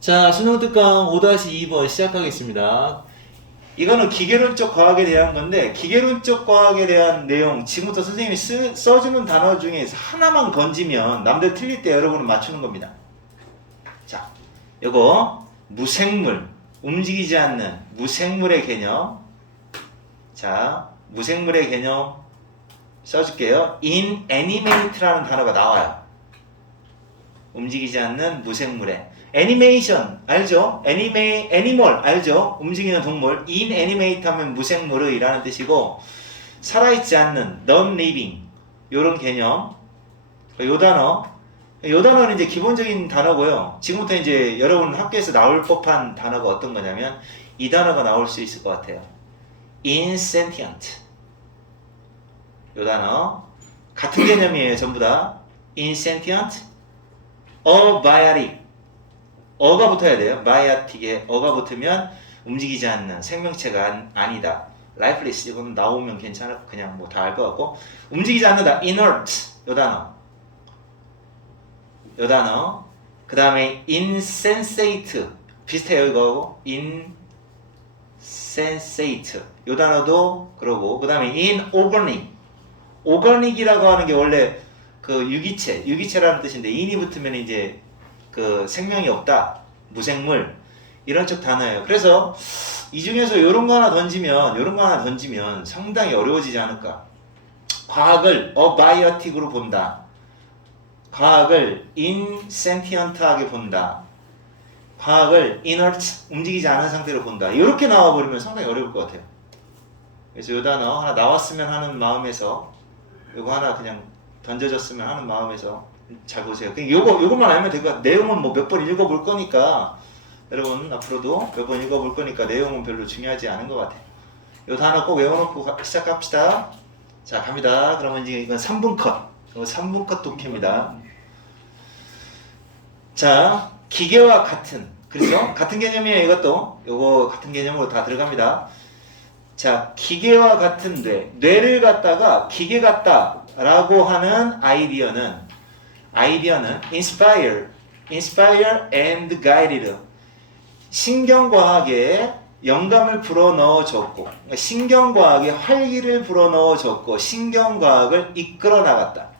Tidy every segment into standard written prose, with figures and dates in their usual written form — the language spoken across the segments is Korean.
자, 수능 특강 5-2번 시작하겠습니다. 이거는 기계론적 과학에 대한 건데, 기계론적 과학에 대한 내용, 지금부터 선생님이 써주는 단어 중에서 하나만 건지면 남들 틀릴 때 여러분은 맞추는 겁니다. 자, 요거 무생물, 움직이지 않는 무생물의 개념. 자, 무생물의 개념 써줄게요. inanimate라는 단어가 나와요. 움직이지 않는 무생물의 애니메이션 알죠? 애니멀 알죠? 움직이는 동물. inanimate 하면 무생물의 라는 뜻이고, 살아있지 않는 non-living 요런 개념. 요 단어는 이제 기본적인 단어고요. 지금부터 이제 여러분 학교에서 나올 법한 단어가 어떤 거냐면 이 단어가 나올 수 있을 것 같아요. insentient. 요 단어 같은 개념이에요. 전부 다 insentient, abiotic. 어가 붙어야 돼요. 바이아틱에 어가 붙으면 움직이지 않는 생명체가 아니다. lifeless 이건 나오면 괜찮아. 그냥 뭐 다 알 것 같고, 움직이지 않는다. inert 요 단어. 그 다음에 insensate 비슷해요. 이거하고 insensate 요 단어도 그러고, 그 다음에 inorganic. 오거닉이라고 하는 게 원래 그 유기체라는 뜻인데 in이 붙으면 이제 그 생명이 없다, 무생물 이런 쪽 단어예요. 그래서 이 중에서 이런 거 하나 던지면 상당히 어려워지지 않을까. 과학을 어바이어틱으로 본다. 과학을 인센티언트하게 본다. 과학을 inert 움직이지 않은 상태로 본다. 이렇게 나와버리면 상당히 어려울 것 같아요. 그래서 이 단어 하나 나왔으면 하는 마음에서, 이거 하나 그냥 던져졌으면 하는 마음에서 잘 보세요. 요것만 알면 될 것 같아요. 내용은 뭐 몇 번 읽어볼 거니까, 여러분 앞으로도 몇 번 읽어볼 거니까 내용은 별로 중요하지 않은 것 같아요. 요 단어 꼭 외워놓고 시작합시다. 자, 갑니다. 그러면 이제 이건 3분 컷. 3분 컷 독해입니다. 자, 기계와 같은, 그렇죠? 같은 개념이에요. 이것도 요거 같은 개념으로 다 들어갑니다. 자, 기계와 같은 뇌를 갖다가 기계 같다라고 하는 아이디어는 inspire and guided. 신경과학에 영감을 불어넣어줬고, 신경과학에 활기를 불어넣어줬고, 신경과학을 이끌어 나갔다.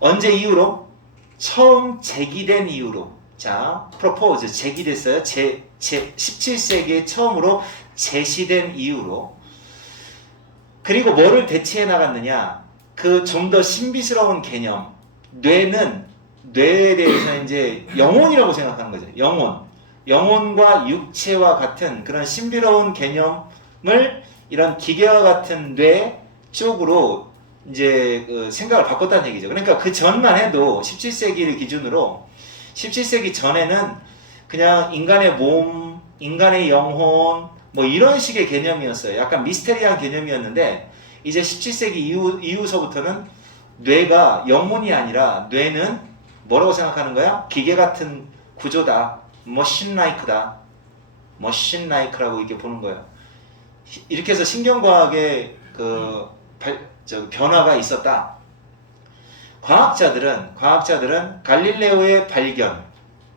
언제 이후로? 처음 제기된 이후로. 자, propose 제기됐어요. 17세기에 처음으로 제시된 이후로. 그리고 뭐를 대체해 나갔느냐? 그 좀 더 신비스러운 개념. 뇌에 대해서 이제 영혼이라고 생각하는 거죠. 영혼과 육체와 같은 그런 신비로운 개념을 이런 기계와 같은 뇌 쪽으로 이제 그 생각을 바꿨다는 얘기죠. 그러니까 그 전만 해도 17세기를 기준으로 17세기 전에는 그냥 인간의 몸, 인간의 영혼 뭐 이런 식의 개념이었어요. 약간 미스테리한 개념이었는데, 이제 17세기 이후서부터는 뇌가 영혼이 아니라 뇌는 뭐라고 생각하는 거야? 기계 같은 구조다. machine like라고 이렇게 보는 거예요. 이렇게 해서 신경과학의 그 변화가 있었다. 과학자들은 갈릴레오의 발견.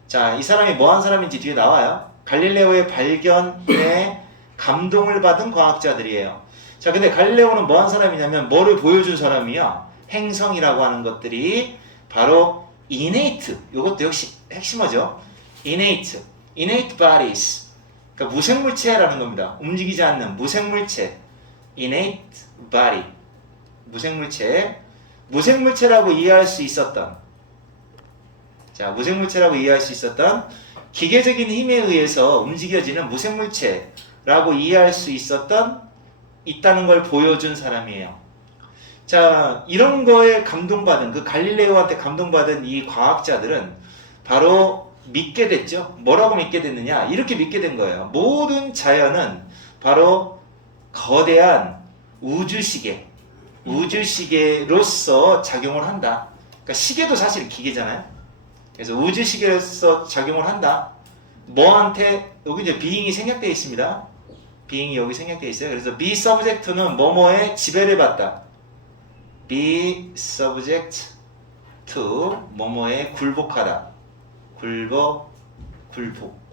자, 이 사람이 뭐한 사람인지 뒤에 나와요. 갈릴레오의 발견에 감동을 받은 과학자들이에요. 자, 근데 갈릴레오는 뭐한 사람이냐면 뭐를 보여준 사람이야? 행성이라고 하는 것들이 바로 innate, 이것도 역시 핵심어죠. innate bodies. 그러니까 무생물체라는 겁니다. 움직이지 않는 무생물체. innate body. 무생물체라고 이해할 수 있었던, 자, 무생물체라고 이해할 수 있었던, 기계적인 힘에 의해서 움직여지는 무생물체라고 이해할 수 있다는 걸 보여준 사람이에요. 자, 이런 거에 감동받은, 그 갈릴레오한테 감동받은 이 과학자들은 바로 믿게 됐죠. 뭐라고 믿게 됐느냐? 이렇게 믿게 된 거예요. 모든 자연은 바로 거대한 우주시계로서 작용을 한다. 그러니까 시계도 사실 기계잖아요. 그래서 우주시계로서 작용을 한다. 뭐한테, 여기 이제 being이 생략되어 있습니다. being이 여기 생략되어 있어요. 그래서 be subject는 뭐뭐에 지배를 받다. be subject to 뭐뭐에 굴복하다.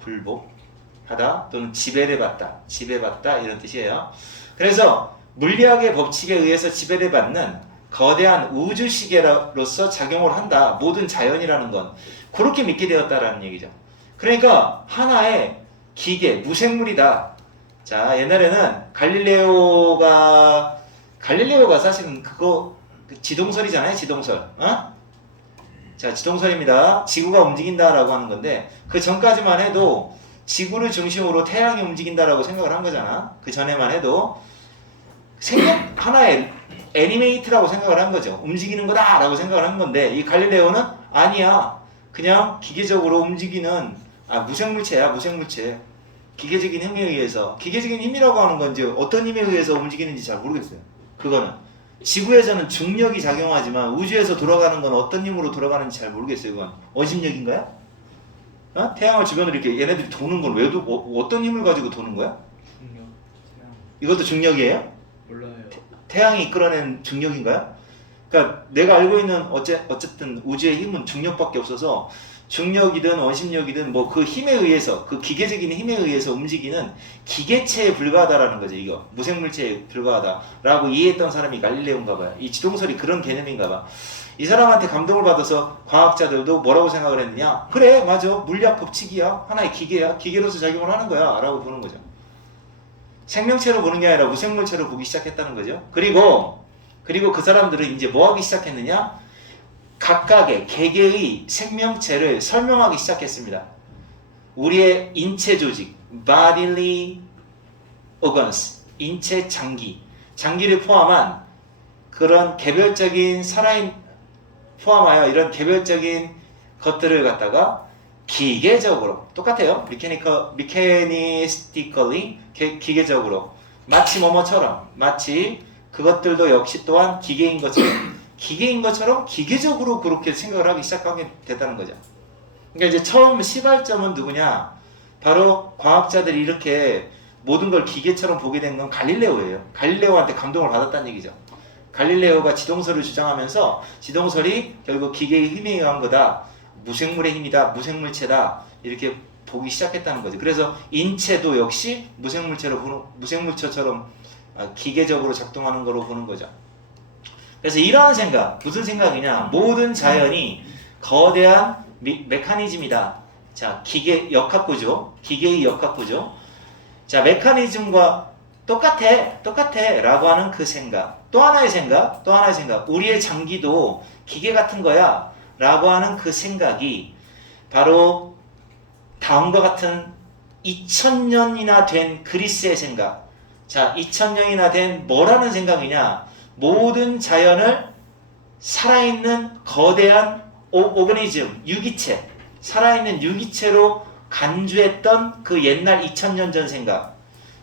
굴복하다 또는 지배를 받다, 지배받다 이런 뜻이에요. 그래서 물리학의 법칙에 의해서 지배를 받는 거대한 우주시계로서 작용을 한다. 모든 자연이라는 건 그렇게 믿게 되었다라는 얘기죠. 그러니까 하나의 기계, 무생물이다. 자, 옛날에는 갈릴레오가 사실은 그거 지동설이잖아요. 지동설. 자, 지동설입니다. 지구가 움직인다라고 하는 건데 그 전까지만 해도 지구를 중심으로 태양이 움직인다라고 생각을 한 거잖아. 그 전에만 해도 생명 하나의 애니메이트라고 생각을 한 거죠. 움직이는 거다라고 생각을 한 건데 이 갈릴레오는 아니야. 그냥 기계적으로 움직이는 무생물체야. 무생물체. 기계적인 힘에 의해서. 기계적인 힘이라고 하는 건 이제 어떤 힘에 의해서 움직이는지 잘 모르겠어요. 그거는 지구에서는 중력이 작용하지만 우주에서 돌아가는 건 어떤 힘으로 돌아가는지 잘 모르겠어요. 그건 원심력인가요? 태양을 주변으로 이렇게 얘네들이 도는 건 왜 어떤 힘을 가지고 도는 거야? 중력, 태양. 이것도 중력이에요? 몰라요. 태양이 이끌어낸 중력인가요? 그러니까 내가 알고 있는 어쨌든 우주의 힘은 중력밖에 없어서 중력이든 원심력이든 뭐 그 힘에 의해서 그 기계적인 힘에 의해서 움직이는 기계체에 불과하다라는 거죠. 이거 무생물체에 불과하다라고 이해했던 사람이 갈릴레오인가 봐요. 이 지동설이 그런 개념인가 봐. 이 사람한테 감동을 받아서 과학자들도 뭐라고 생각을 했느냐? 그래, 맞아. 물리학 법칙이야. 하나의 기계야. 기계로서 작용을 하는 거야. 라고 보는 거죠. 생명체로 보는 게 아니라 무생물체로 보기 시작했다는 거죠. 그리고 그 사람들은 이제 뭐 하기 시작했느냐? 각각의 개개의 생명체를 설명하기 시작했습니다. 우리의 인체 조직, bodily organs, 인체 장기를 포함한 그런 개별적인 포함하여 이런 개별적인 것들을 갖다가 기계적으로 똑같아요. mechanistically 기계적으로 마치 뭐뭐처럼 마치 그것들도 역시 또한 기계인 것처럼 기계적으로 그렇게 생각을 하기 시작하게 됐다는 거죠. 그러니까 이제 처음 시발점은 누구냐? 바로 과학자들이 이렇게 모든 걸 기계처럼 보게 된 건 갈릴레오예요. 갈릴레오한테 감동을 받았다는 얘기죠. 갈릴레오가 지동설을 주장하면서 지동설이 결국 기계의 힘에 의한 거다. 무생물의 힘이다. 무생물체다. 이렇게 보기 시작했다는 거죠. 그래서 인체도 역시 무생물체처럼 기계적으로 작동하는 거로 보는 거죠. 그래서 이러한 생각, 무슨 생각이냐? 모든 자연이 거대한 메커니즘이다. 자, 기계의 역학구조. 자, 메커니즘과 똑같아 라고 하는 그 생각. 또 하나의 생각. 우리의 장기도 기계 같은 거야 라고 하는 그 생각이 바로 다음과 같은 2000년이나 된 그리스의 생각. 자, 2000년이나 된 뭐라는 생각이냐? 모든 자연을 살아있는 거대한 오거니즘, 유기체, 살아있는 유기체로 간주했던 그 옛날 2000년 전 생각.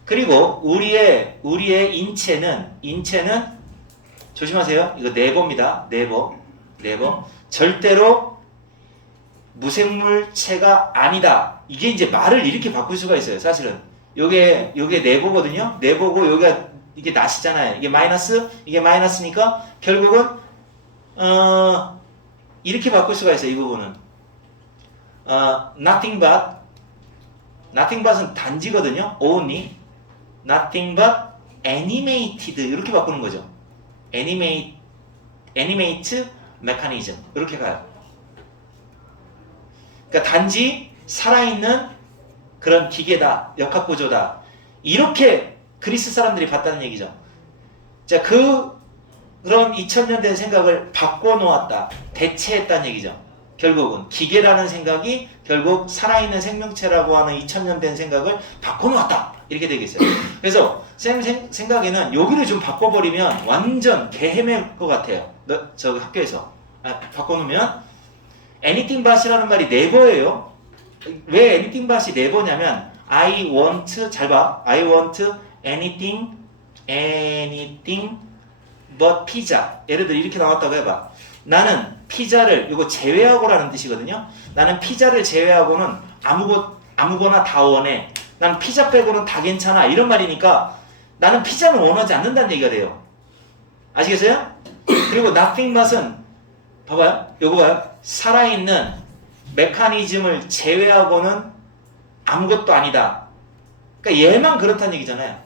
그리고 우리의 인체는 조심하세요. 이거 네버입니다. 네버. 절대로 무생물체가 아니다. 이게 이제 말을 이렇게 바꿀 수가 있어요. 사실은 요게 네버거든요. 네버고 여기가 이게 낫이잖아요. 이게 마이너스, 이게 마이너스니까 결국은 이렇게 바꿀 수가 있어요. 이 부분은 nothing but은 단지거든요. only nothing but animated 이렇게 바꾸는 거죠. animate mechanism 이렇게 가요. 그러니까 단지 살아있는 그런 기계다, 역학구조다. 이렇게 그리스 사람들이 봤다는 얘기죠. 자, 그런 2000년 된 생각을 바꿔놓았다, 대체했다는 얘기죠. 결국은 기계라는 생각이 결국 살아있는 생명체라고 하는 2000년 된 생각을 바꿔놓았다. 이렇게 되겠어요. 그래서 쌤 생각에는 여기를 좀 바꿔버리면 완전 개헤맬 것 같아요. 저기 학교에서 바꿔놓으면 anything but이라는 말이 never예요. 왜 anything but이 never냐면 I want, 잘 봐. I want anything but pizza. 예를 들어 이렇게 나왔다고 해봐. 나는 피자를, 이거 제외하고라는 뜻이거든요. 나는 피자를 제외하고는 아무거나 다 원해. 난 피자 빼고는 다 괜찮아. 이런 말이니까 나는 피자는 원하지 않는다는 얘기가 돼요. 아시겠어요? 그리고 nothing but은 봐봐요. 요거 봐요. 살아있는 메커니즘을 제외하고는 아무것도 아니다. 그러니까 얘만 그렇다는 얘기잖아요.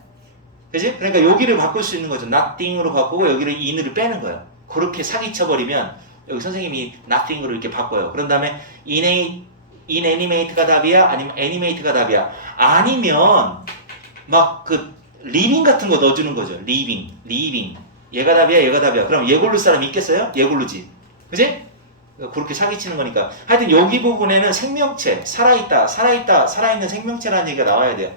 그지? 그러니까 여기를 바꿀 수 있는 거죠. nothing으로 바꾸고 여기를 in을 빼는 거예요. 그렇게 사기쳐버리면 여기 선생님이 nothing으로 이렇게 바꿔요. 그런 다음에 inanimate가 답이야? 아니면 animate가 답이야? 아니면 막 그 living 같은 거 넣어주는 거죠. living. 얘가 답이야, 얘가 답이야. 그럼 얘 고를 사람 있겠어요? 얘 고르지. 그지? 그렇게 사기치는 거니까. 하여튼 여기 부분에는 생명체, 살아있는 생명체라는 얘기가 나와야 돼요.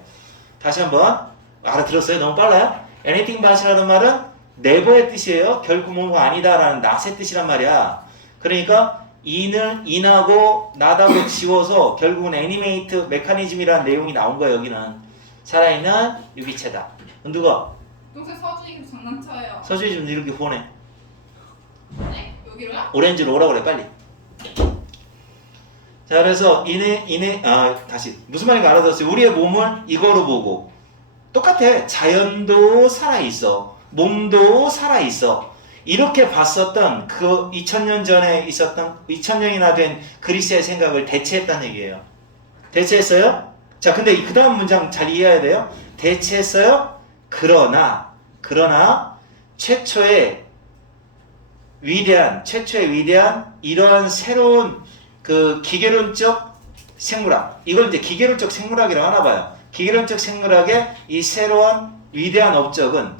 다시 한번 알아들었어요? 너무 빨라요? anything but이라는 말은 never의 뜻이에요. 결국 뭐가 아니다라는 not의 뜻이란 말이야. 그러니까 in하고 not하고 지워서 결국은 animate 메커니즘이라는 내용이 나온 거예요. 여기는 살아있는 유기체다. 누가? 동생 서준이 계속 장난쳐요. 서준이 좀 이렇게 보내. 네? 여기로요? 오렌지로 오라 그래 빨리. 자, 그래서 다시 무슨 말인가 알아들었어요. 우리의 몸을 이거로 보고 똑같아. 자연도 살아있어, 몸도 살아있어. 이렇게 봤었던 그 2000년 전에 있었던 2000년이나 된 그리스의 생각을 대체했다는 얘기예요. 대체했어요? 자, 근데 그 다음 문장 잘 이해해야 돼요. 대체했어요? 그러나 최초의 위대한 이러한 새로운 그 기계론적 생물학, 이걸 이제 기계론적 생물학이라고 하나 봐요. 기계론적 생물학의 이 새로운 위대한 업적은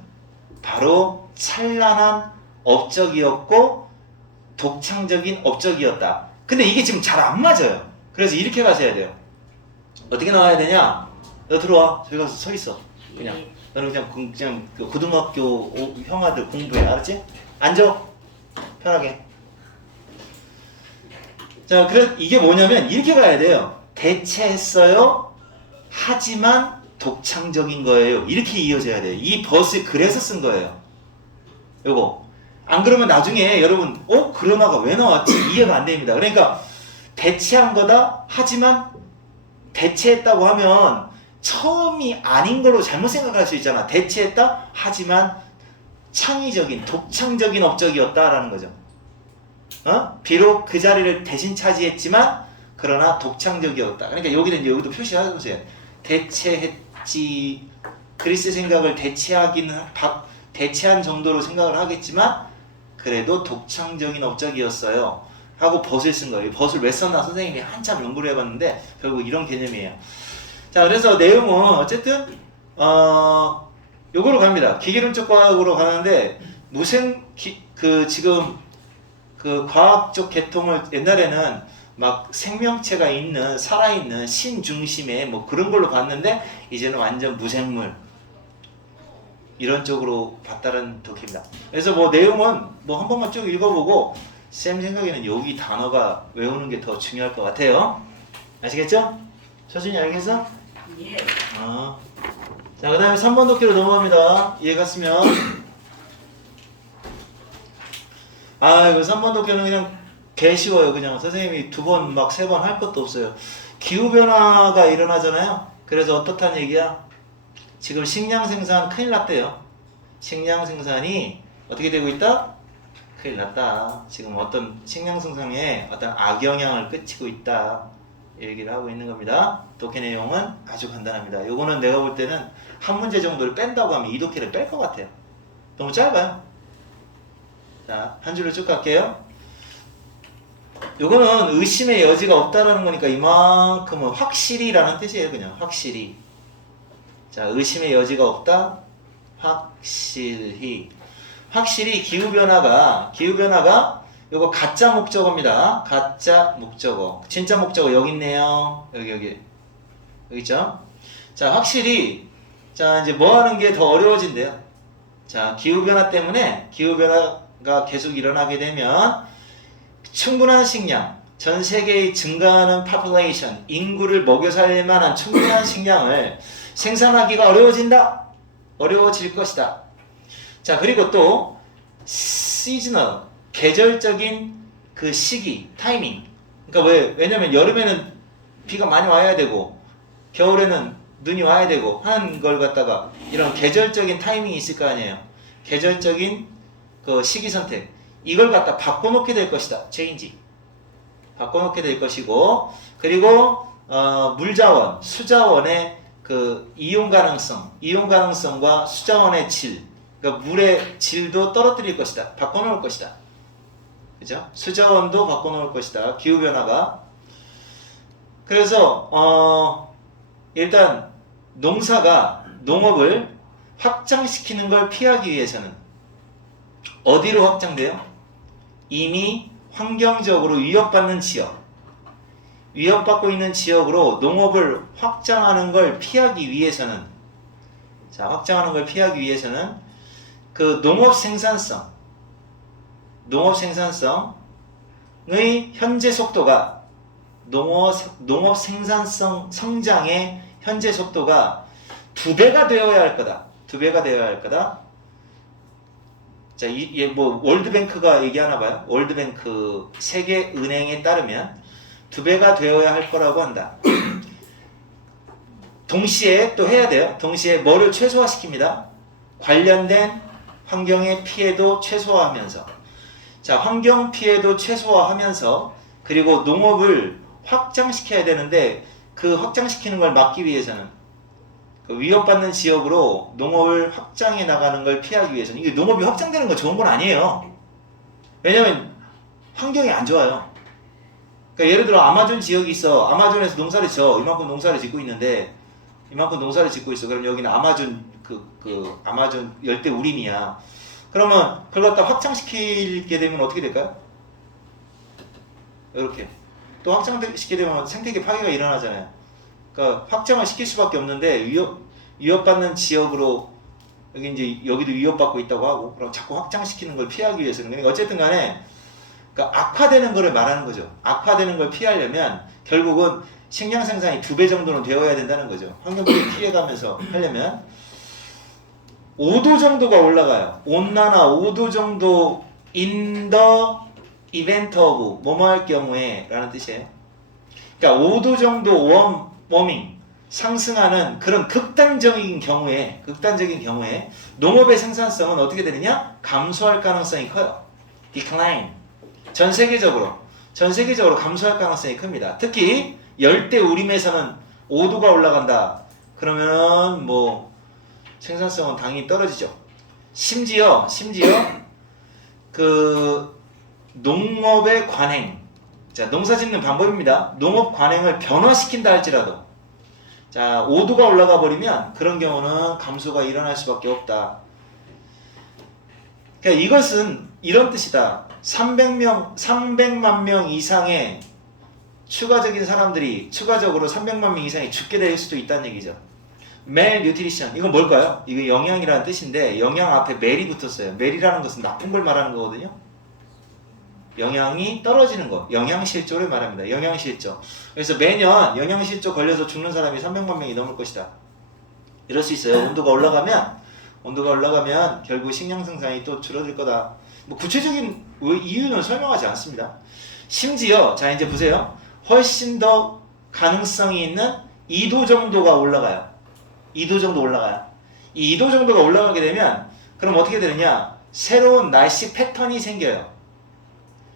바로 찬란한 업적이었고 독창적인 업적이었다. 근데 이게 지금 잘 안 맞아요. 그래서 이렇게 가셔야 돼요. 어떻게 나와야 되냐? 너 들어와. 저기 가서 서 있어. 그냥 너는 그냥 그 고등학교 형아들 공부해. 알았지? 앉아. 편하게. 자, 그래 이게 뭐냐면 이렇게 가야 돼요. 대체했어요. 하지만 독창적인 거예요. 이렇게 이어져야 돼요. 이 버스 그래서 쓴 거예요. 요거. 안 그러면 나중에 여러분 그러나가 왜 나왔지? 이해가 안 됩니다. 그러니까 대체한 거다. 하지만 대체했다고 하면 처음이 아닌 걸로 잘못 생각할 수 있잖아. 대체했다. 하지만 창의적인 독창적인 업적이었다라는 거죠. 비록 그 자리를 대신 차지했지만 그러나 독창적이었다. 그러니까 여기도 표시하세요. 대체했지. 그리스 생각을 대체한 정도로 생각을 하겠지만 그래도 독창적인 업적이었어요. 하고 벗을 쓴 거예요. 벗을 왜 썼나 선생님이 한참 연구를 해봤는데 결국 이런 개념이에요. 자, 그래서 내용은 어쨌든 요거로 갑니다. 기계론적 과학으로 가는데 지금 그 과학적 계통을 옛날에는 막 생명체가 있는 살아있는 신 중심의 뭐 그런 걸로 봤는데 이제는 완전 무생물 이런 쪽으로 봤다는 독입니다. 그래서 뭐 내용은 뭐 한 번만 쭉 읽어보고 쌤 생각에는 여기 단어가 외우는 게 더 중요할 것 같아요. 아시겠죠? 서준이 알겠어? 예. 자, 그 다음에 3번 독기로 넘어갑니다. 이해 갔으면. 이거 3번 독기는 그냥 개 쉬워요. 그냥 선생님이 2번 막 3번 할 것도 없어요. 기후변화가 일어나잖아요. 그래서 어떻다는 얘기야? 지금 식량 생산 큰일 났대요. 식량 생산이 어떻게 되고 있다? 큰일 났다. 지금 어떤 식량 생산에 어떤 악영향을 끼치고 있다. 얘기를 하고 있는 겁니다. 독해 내용은 아주 간단합니다. 요거는 내가 볼 때는 한 문제 정도를 뺀다고 하면 이 독해를 뺄 것 같아요. 너무 짧아요. 자, 한 줄로 쭉 갈게요. 요거는 의심의 여지가 없다라는 거니까 이만큼은 확실히라는 뜻이에요. 그냥 확실히. 자, 의심의 여지가 없다. 확실히 기후변화가 요거 가짜 목적어입니다. 가짜 목적어. 진짜 목적어 여기 있네요. 여기 있죠? 자, 확실히 자, 이제 뭐 하는 게 더 어려워진대요. 자, 기후변화 때문에 기후변화가 계속 일어나게 되면 충분한 식량, 전 세계의 증가하는 population, 인구를 먹여 살릴 만한 충분한 식량을 생산하기가 어려워질 것이다. 자, 그리고 또 seasonal, 계절적인 그 시기, 타이밍. 그러니까 왜냐면 여름에는 비가 많이 와야 되고 겨울에는 눈이 와야 되고 하는 걸 갖다가 이런 계절적인 타이밍이 있을 거 아니에요. 계절적인 그 시기 선택. 이걸 갖다 바꿔놓게 될 것이다. change. 바꿔놓게 될 것이고, 그리고 물자원, 수자원의 그 이용 가능성과 수자원의 질, 그러니까 물의 질도 떨어뜨릴 것이다. 바꿔놓을 것이다. 그죠? 수자원도 바꿔놓을 것이다. 기후변화가. 그래서 일단 농업을 확장시키는 걸 피하기 위해서는 어디로 확장돼요? 이미 환경적으로 위협받는 지역, 위협받고 있는 지역으로 농업을 확장하는 걸 피하기 위해서는, 그 농업 생산성의 현재 속도가, 농업 생산성 성장의 현재 속도가 2배가 되어야 할 거다. 2배가 되어야 할 거다. 자, 월드뱅크가 얘기하나 봐요. 월드뱅크 세계 은행에 따르면 2배가 되어야 할 거라고 한다. 동시에 또 해야 돼요. 동시에 뭐를 최소화시킵니다. 관련된 환경의 피해도 최소화하면서, 자, 환경 피해도 최소화하면서, 그리고 농업을 확장시켜야 되는데 그 확장시키는 걸 막기 위해서는, 그 위협받는 지역으로 농업을 확장해 나가는 걸 피하기 위해서는, 이게 농업이 확장되는 건 좋은 건 아니에요. 왜냐면 환경이 안 좋아요. 그러니까 예를 들어 아마존 지역이 있어. 아마존에서 농사를 져. 이만큼 농사를 짓고 있는데, 그럼 여기는 아마존 아마존 열대 우림이야. 그러면 그걸 갖다 확장시키게 되면 어떻게 될까요? 이렇게 또 확장시키게 되면 생태계 파괴가 일어나잖아요. 그러니까 확장을 시킬 수밖에 없는데 위협받는 지역으로, 여기도 위협받고 있다고 하고, 그럼 자꾸 확장시키는 걸 피하기 위해서는, 그러니까 어쨌든 간에 그러니까 악화되는 거를 말하는 거죠. 악화되는 걸 피하려면 결국은 식량 생산이 2배 정도는 되어야 된다는 거죠. 환경 피해가면서 하려면 5도 정도가 올라가요. 온난화 5도 정도 in the event of 뭐뭐 할 경우에 라는 뜻이에요. 그러니까 5도 정도 워밍 상승하는 그런 극단적인 경우에 농업의 생산성은 어떻게 되느냐? 감소할 가능성이 커요. decline. 전 세계적으로 감소할 가능성이 큽니다. 특히 열대 우림에서는 5도가 올라간다. 그러면 생산성은 당연히 떨어지죠. 심지어 그 농업의 관행, 자, 농사 짓는 방법입니다. 농업 관행을 변화시킨다 할지라도, 자, 5도가 올라가 버리면 그런 경우는 감소가 일어날 수밖에 없다. 그러니까 이것은 이런 뜻이다. 300만 명 이상의 추가적으로 300만 명 이상이 죽게 될 수도 있다는 얘기죠. malnutrition, 이건 뭘까요? 이거 영양이라는 뜻인데, 영양 앞에 멜이 붙었어요. 멜이라는 것은 나쁜 걸 말하는 거거든요. 영양이 떨어지는 거, 영양실조를 말합니다. 영양실조. 그래서 매년 영양실조 걸려서 죽는 사람이 300만 명이 넘을 것이다. 이럴 수 있어요. 온도가 올라가면 결국 식량 생산이 또 줄어들 거다. 구체적인 이유는 설명하지 않습니다. 심지어, 자, 이제 보세요. 훨씬 더 가능성이 있는 2도 정도가 올라가요. 2도 정도 올라가요. 이 2도 정도가 올라가게 되면 그럼 어떻게 되느냐? 새로운 날씨 패턴이 생겨요.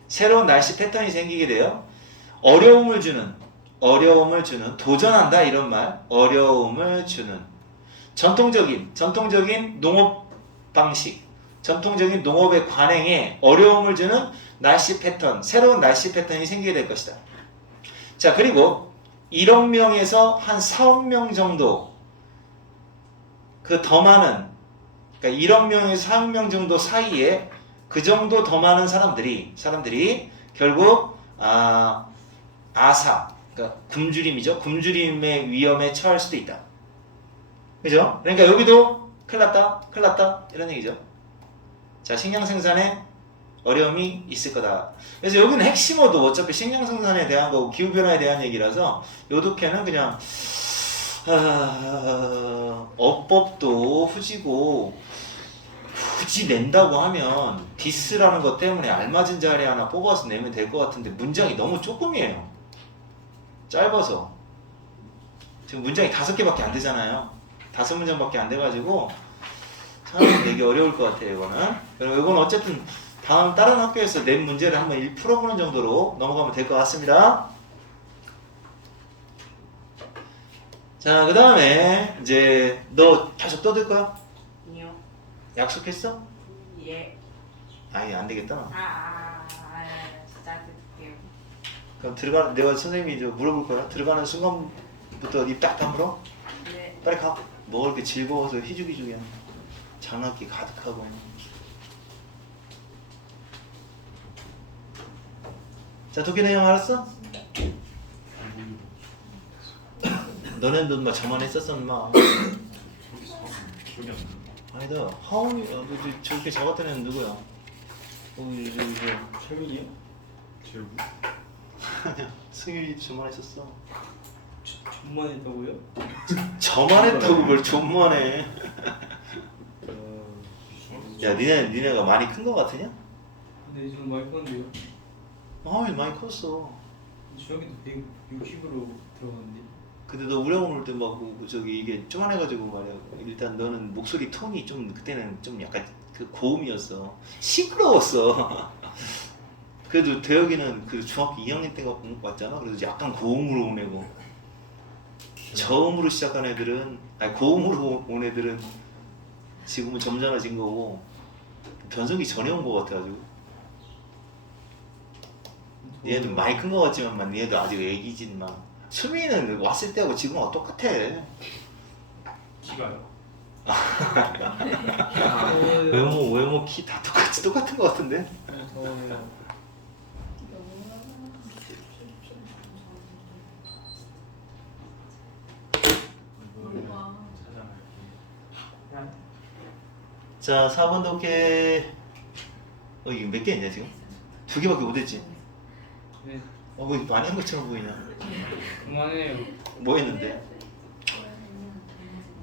새로운 날씨 패턴이 생기게 돼요. 어려움을 주는, 도전한다 이런 말, 어려움을 주는 전통적인 농업 방식, 전통적인 농업의 관행에 어려움을 주는 날씨 패턴, 새로운 날씨 패턴이 생기게 될 것이다. 자, 그리고 1억 명에서 한 4억 명 정도, 그 더 많은, 그러니까 1억 명에서 4억 명 정도 사이에 그 정도 더 많은 사람들이 결국 아사, 그러니까 굶주림의 위험에 처할 수도 있다. 그죠? 그러니까 여기도 큰일 났다 이런 얘기죠. 자, 식량 생산에 어려움이 있을 거다. 그래서 여기는 핵심어도 어차피 식량 생산에 대한 거고 기후변화에 대한 얘기라서 요 독해는 그냥 어법도 후지고, 굳이 낸다고 하면 디스라는 것 때문에 알맞은 자리 하나 뽑아서 내면 될 것 같은데 문장이 너무 조금이에요. 짧아서. 지금 문장이 5개밖에 안 되잖아요. 5문장밖에 안 돼가지고 참 내기 어려울 것 같아요. 이건 어쨌든 다른 학교에서 낸 문제를 한번 풀어보는 정도로 넘어가면 될 것 같습니다. 자, 그 다음에 이제 너 계속 떠들 거야? 아니요. 약속했어? 예. 아니 안 되겠다. 진짜 드릴게요. 그럼 내가 선생님이 이제 물어볼 거야. 들어가는 순간부터 입 딱 다물어. 네. 빨리 가. 뭐 이렇게 즐거워서 희죽희죽이야. 장난기 가득하고. 자, 독해 내용 알았어? 너네도 막 저만 했었어, 인마. 기억이 안 나. 아니다. 하원이 저렇게 잡았던 애는 누구야? 최민이요? 제우? 승윤이 저만 했었어. 존만 했다고요? 저만 했다고 뭘 존만 해. 야, 니네가 많이 큰 거 같으냐? 근데 저는 많이 컸는데요. 많이 컸어. 중학교 때 160으로 들어갔는데. 근데 너 우량 올 때 막 저기 이게 쪼만해가지고 말이야. 일단 너는 목소리 톤이 좀 그때는 좀 약간 그 고음이었어. 시끄러웠어. 그래도 대혁이는 그 중학교 2학년 때가 왔잖아. 그래서 약간 고음으로 온 애고. 저음으로 시작한 애들은 아니 고음으로 온 애들은 지금은 점잖아진 거고 변성기 전에 온 거 같아가지고. 얘는 많이 큰 거 같지만 얘도 아직 애기진 막. 수미는 왔을 때하고 지금하고 똑같아. 키가요? 외모 키 다 똑같은 거 같은데. 더워요. 와. 찾아갈게. 자, 4번 독해. 이게 몇 개 있냐 지금? 2개밖에 못했지. 네. 뭐 많이 한 것처럼 보이냐? 그만해요. 뭐 했는데?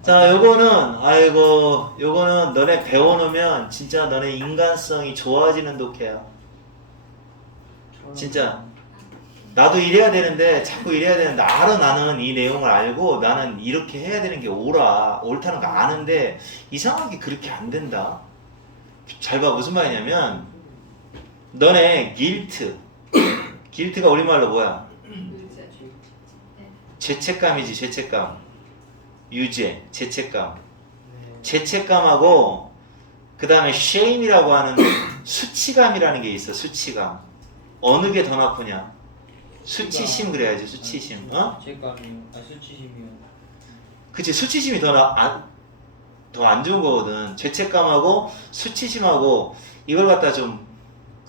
자, 요거는 너네 배워놓으면 진짜 너네 인간성이 좋아지는 독해야. 진짜. 나도 이래야 되는데 자꾸 이래야 되는데 알아. 나는 이 내용을 알고 나는 이렇게 해야 되는 게 옳다는 거 아는데 이상하게 그렇게 안 된다. 잘 봐. 무슨 말이냐면 너네 길트가 우리말로 뭐야? 죄책감이지. 죄책감. 유죄, 죄책감. 죄책감하고 그 다음에 shame이라고 하는 수치감이라는 게 있어. 수치감. 어느 게 더 나쁘냐? 수치심 그래야지. 수치심. 어? 죄감이요. 수치심이요. 그치. 수치심이 더 안 좋은 거거든. 죄책감하고 수치심하고 이걸 갖다 좀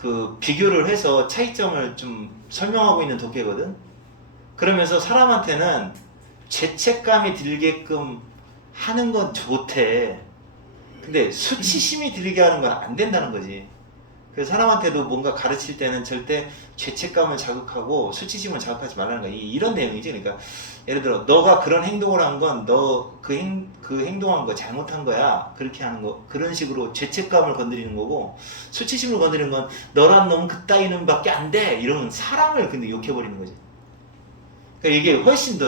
그 비교를 해서 차이점을 좀 설명하고 있는 독해거든. 그러면서 사람한테는 죄책감이 들게끔 하는 건 좋대. 근데 수치심이 들게 하는 건 안 된다는 거지. 그래서 사람한테도 뭔가 가르칠 때는 절대 죄책감을 자극하고 수치심을 자극하지 말라는 거야. 이런 내용이지. 그러니까 예를 들어 너가 그런 행동을 한 건 너 그 행동한 거 잘못한 거야. 그렇게 하는 거. 그런 식으로 죄책감을 건드리는 거고 수치심을 건드리는 건 너란 놈 그따위는 밖에 안 돼. 이러면 사람을 근데 욕해버리는 거지. 그러니까 이게 훨씬 더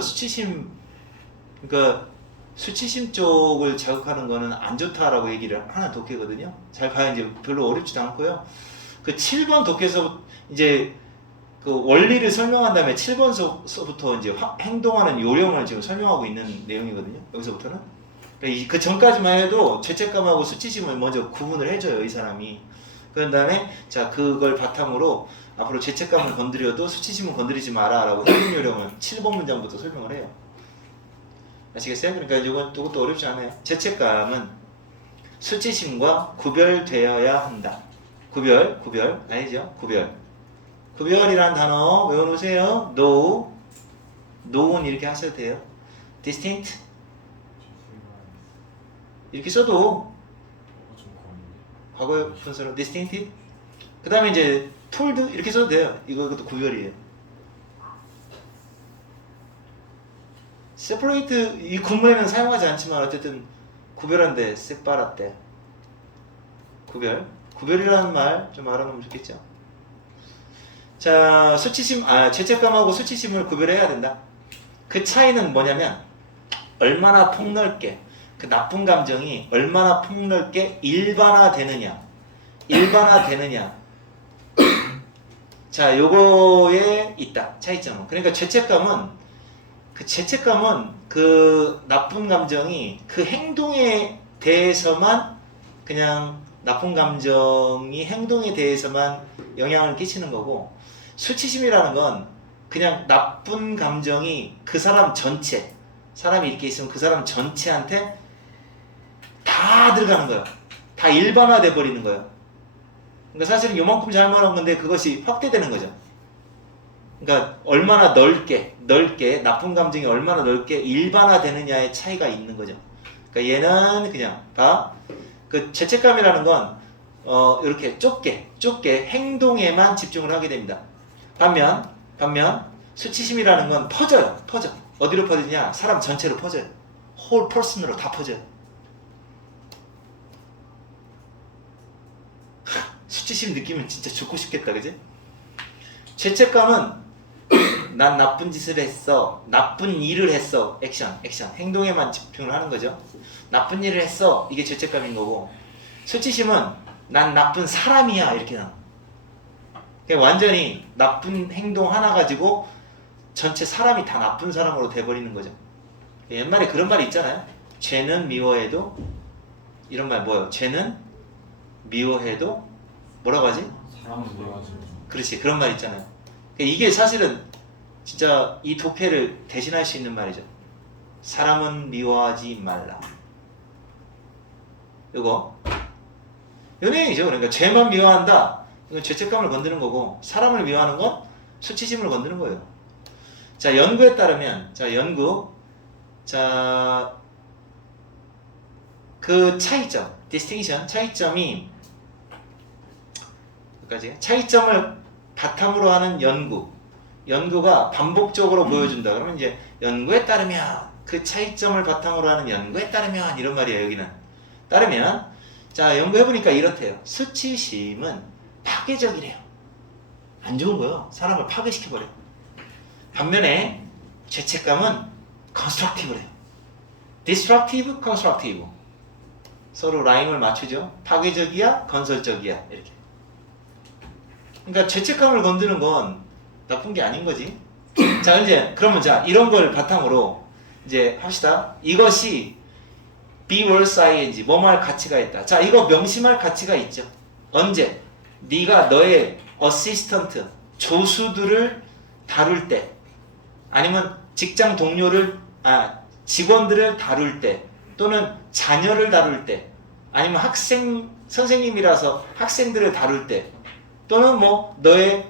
그러니까 수치심 쪽을 자극하는 거는 안 좋다라고 얘기를 하나 독해거든요. 잘 봐야 이제 별로 어렵지도 않고요. 그 7번 독해서 이제 그 원리를 설명한 다음에 7번서부터 이제 행동하는 요령을 지금 설명하고 있는 내용이거든요. 여기서부터는. 그러니까 그 전까지만 해도 죄책감하고 수치심을 먼저 구분을 해줘요, 이 사람이. 그런 다음에 자 그걸 바탕으로 앞으로 죄책감을 건드려도 수치심을 건드리지 마라라고 행동 요령을 7번 문장부터 설명을 해요. 아시겠어요? 그러니까 이것도 어렵지 않아요. 죄책감은 수치심과 구별되어야 한다. 구별 아니죠? 구별이라는 단어 외워놓으세요. no는 이렇게 하셔도 돼요. distinct 이렇게 써도 좀 거리네. 과거의 분사로 distinct. 그 다음에 이제 told 이렇게 써도 돼요. 이것도 구별이에요. separate 이 구문에는 사용하지 않지만 어쨌든 구별한데 separate 구별이라는 말 좀 알아놓으면 좋겠죠. 자, 죄책감하고 수치심을 구별해야 된다. 그 차이는 뭐냐면 얼마나 폭넓게 그 나쁜 감정이 얼마나 폭넓게 일반화되느냐. 자, 요거에 있다. 차이점은. 그러니까 죄책감은 그 죄책감은 그 나쁜 감정이 그 행동에 대해서만 그냥 나쁜 감정이 행동에 대해서만 영향을 끼치는 거고 수치심이라는 건 그냥 나쁜 감정이 그 사람 전체 사람이 이렇게 있으면 그 사람 전체한테 다 들어가는 거예요. 다 일반화돼 버리는 거예요. 그러니까 사실은 요만큼 잘못한 건데 그것이 확대되는 거죠. 그러니까 얼마나 넓게 나쁜 감정이 얼마나 넓게 일반화되느냐의 차이가 있는 거죠. 그러니까 얘는 그냥 다 그 죄책감이라는 건 이렇게 좁게 행동에만 집중을 하게 됩니다. 반면 수치심이라는 건 퍼져. 어디로 퍼지냐? 사람 전체로 퍼져요. 홀 퍼슨으로 다 퍼져요. 수치심 느끼면 진짜 죽고 싶겠다, 그지? 죄책감은 난 나쁜 짓을 했어, 나쁜 일을 했어, 액션, 행동에만 집중을 하는 거죠. 나쁜 일을 했어, 이게 죄책감인 거고, 수치심은 난 나쁜 사람이야, 이렇게 나와. 그러니까 완전히 나쁜 행동 하나 가지고 전체 사람이 다 나쁜 사람으로 돼버리는 거죠. 옛말에 그런 말이 있잖아요. 죄는 미워해도, 이런 말 뭐예요? 죄는 미워해도 뭐라고 하지? 사람은 미워하지. 그렇지, 그런 말 있잖아요. 그러니까 이게 사실은 진짜 이 독해를 대신할 수 있는 말이죠. 사람은 미워하지 말라. 이거 내용이죠. 그러니까 죄만 미워한다, 이건 죄책감을 건드는 거고, 사람을 미워하는 건 수치심을 건드는 거예요. 자, 연구에 따르면, 그 차이점, distinction, 차이점이 여기까지. 차이점을 바탕으로 하는 연구가 반복적으로 보여준다. 그러면 이제 연구에 따르면, 그 차이점을 바탕으로 하는 연구에 따르면, 이런 말이에요. 여기는 따르면, 자, 연구해보니까 이렇대요. 수치심은 파괴적이래요. 안 좋은 거예요. 사람을 파괴시켜버려요. 반면에 죄책감은 constructive래요. destructive, constructive. 서로 라임을 맞추죠. 파괴적이야, 건설적이야, 이렇게. 그러니까 죄책감을 건드는 건 나쁜 게 아닌 거지. 자, 이제 그러면 이런 걸 바탕으로 이제 합시다. 이것이 be worth ing, 뭐뭐 할 가치가 있다. 자, 이거 명심할 가치가 있죠. 언제? 네가 너의 어시스턴트, 조수들을 다룰 때, 아니면 직장 동료를, 직원들을 다룰 때, 또는 자녀를 다룰 때, 아니면 선생님이라서 학생들을 다룰 때, 또는 뭐 너의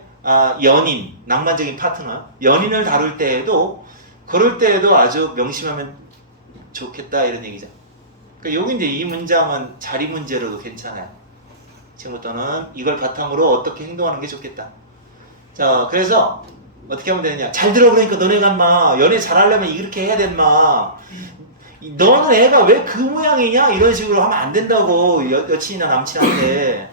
연인, 낭만적인 파트너, 연인을 다룰 때에도, 그럴 때에도 아주 명심하면 좋겠다, 이런 얘기죠. 그러니까 여기 이제 이 문장은 자리 문제로도 괜찮아요. 지금부터는 이걸 바탕으로 어떻게 행동하는 게 좋겠다. 자, 그래서 어떻게 하면 되느냐? 잘 들어. 그러니까 너네가 인마 연애 잘하려면 이렇게 해야 된마. 너는 애가 왜 그 모양이냐? 이런 식으로 하면 안 된다고. 여친이나 남친한테.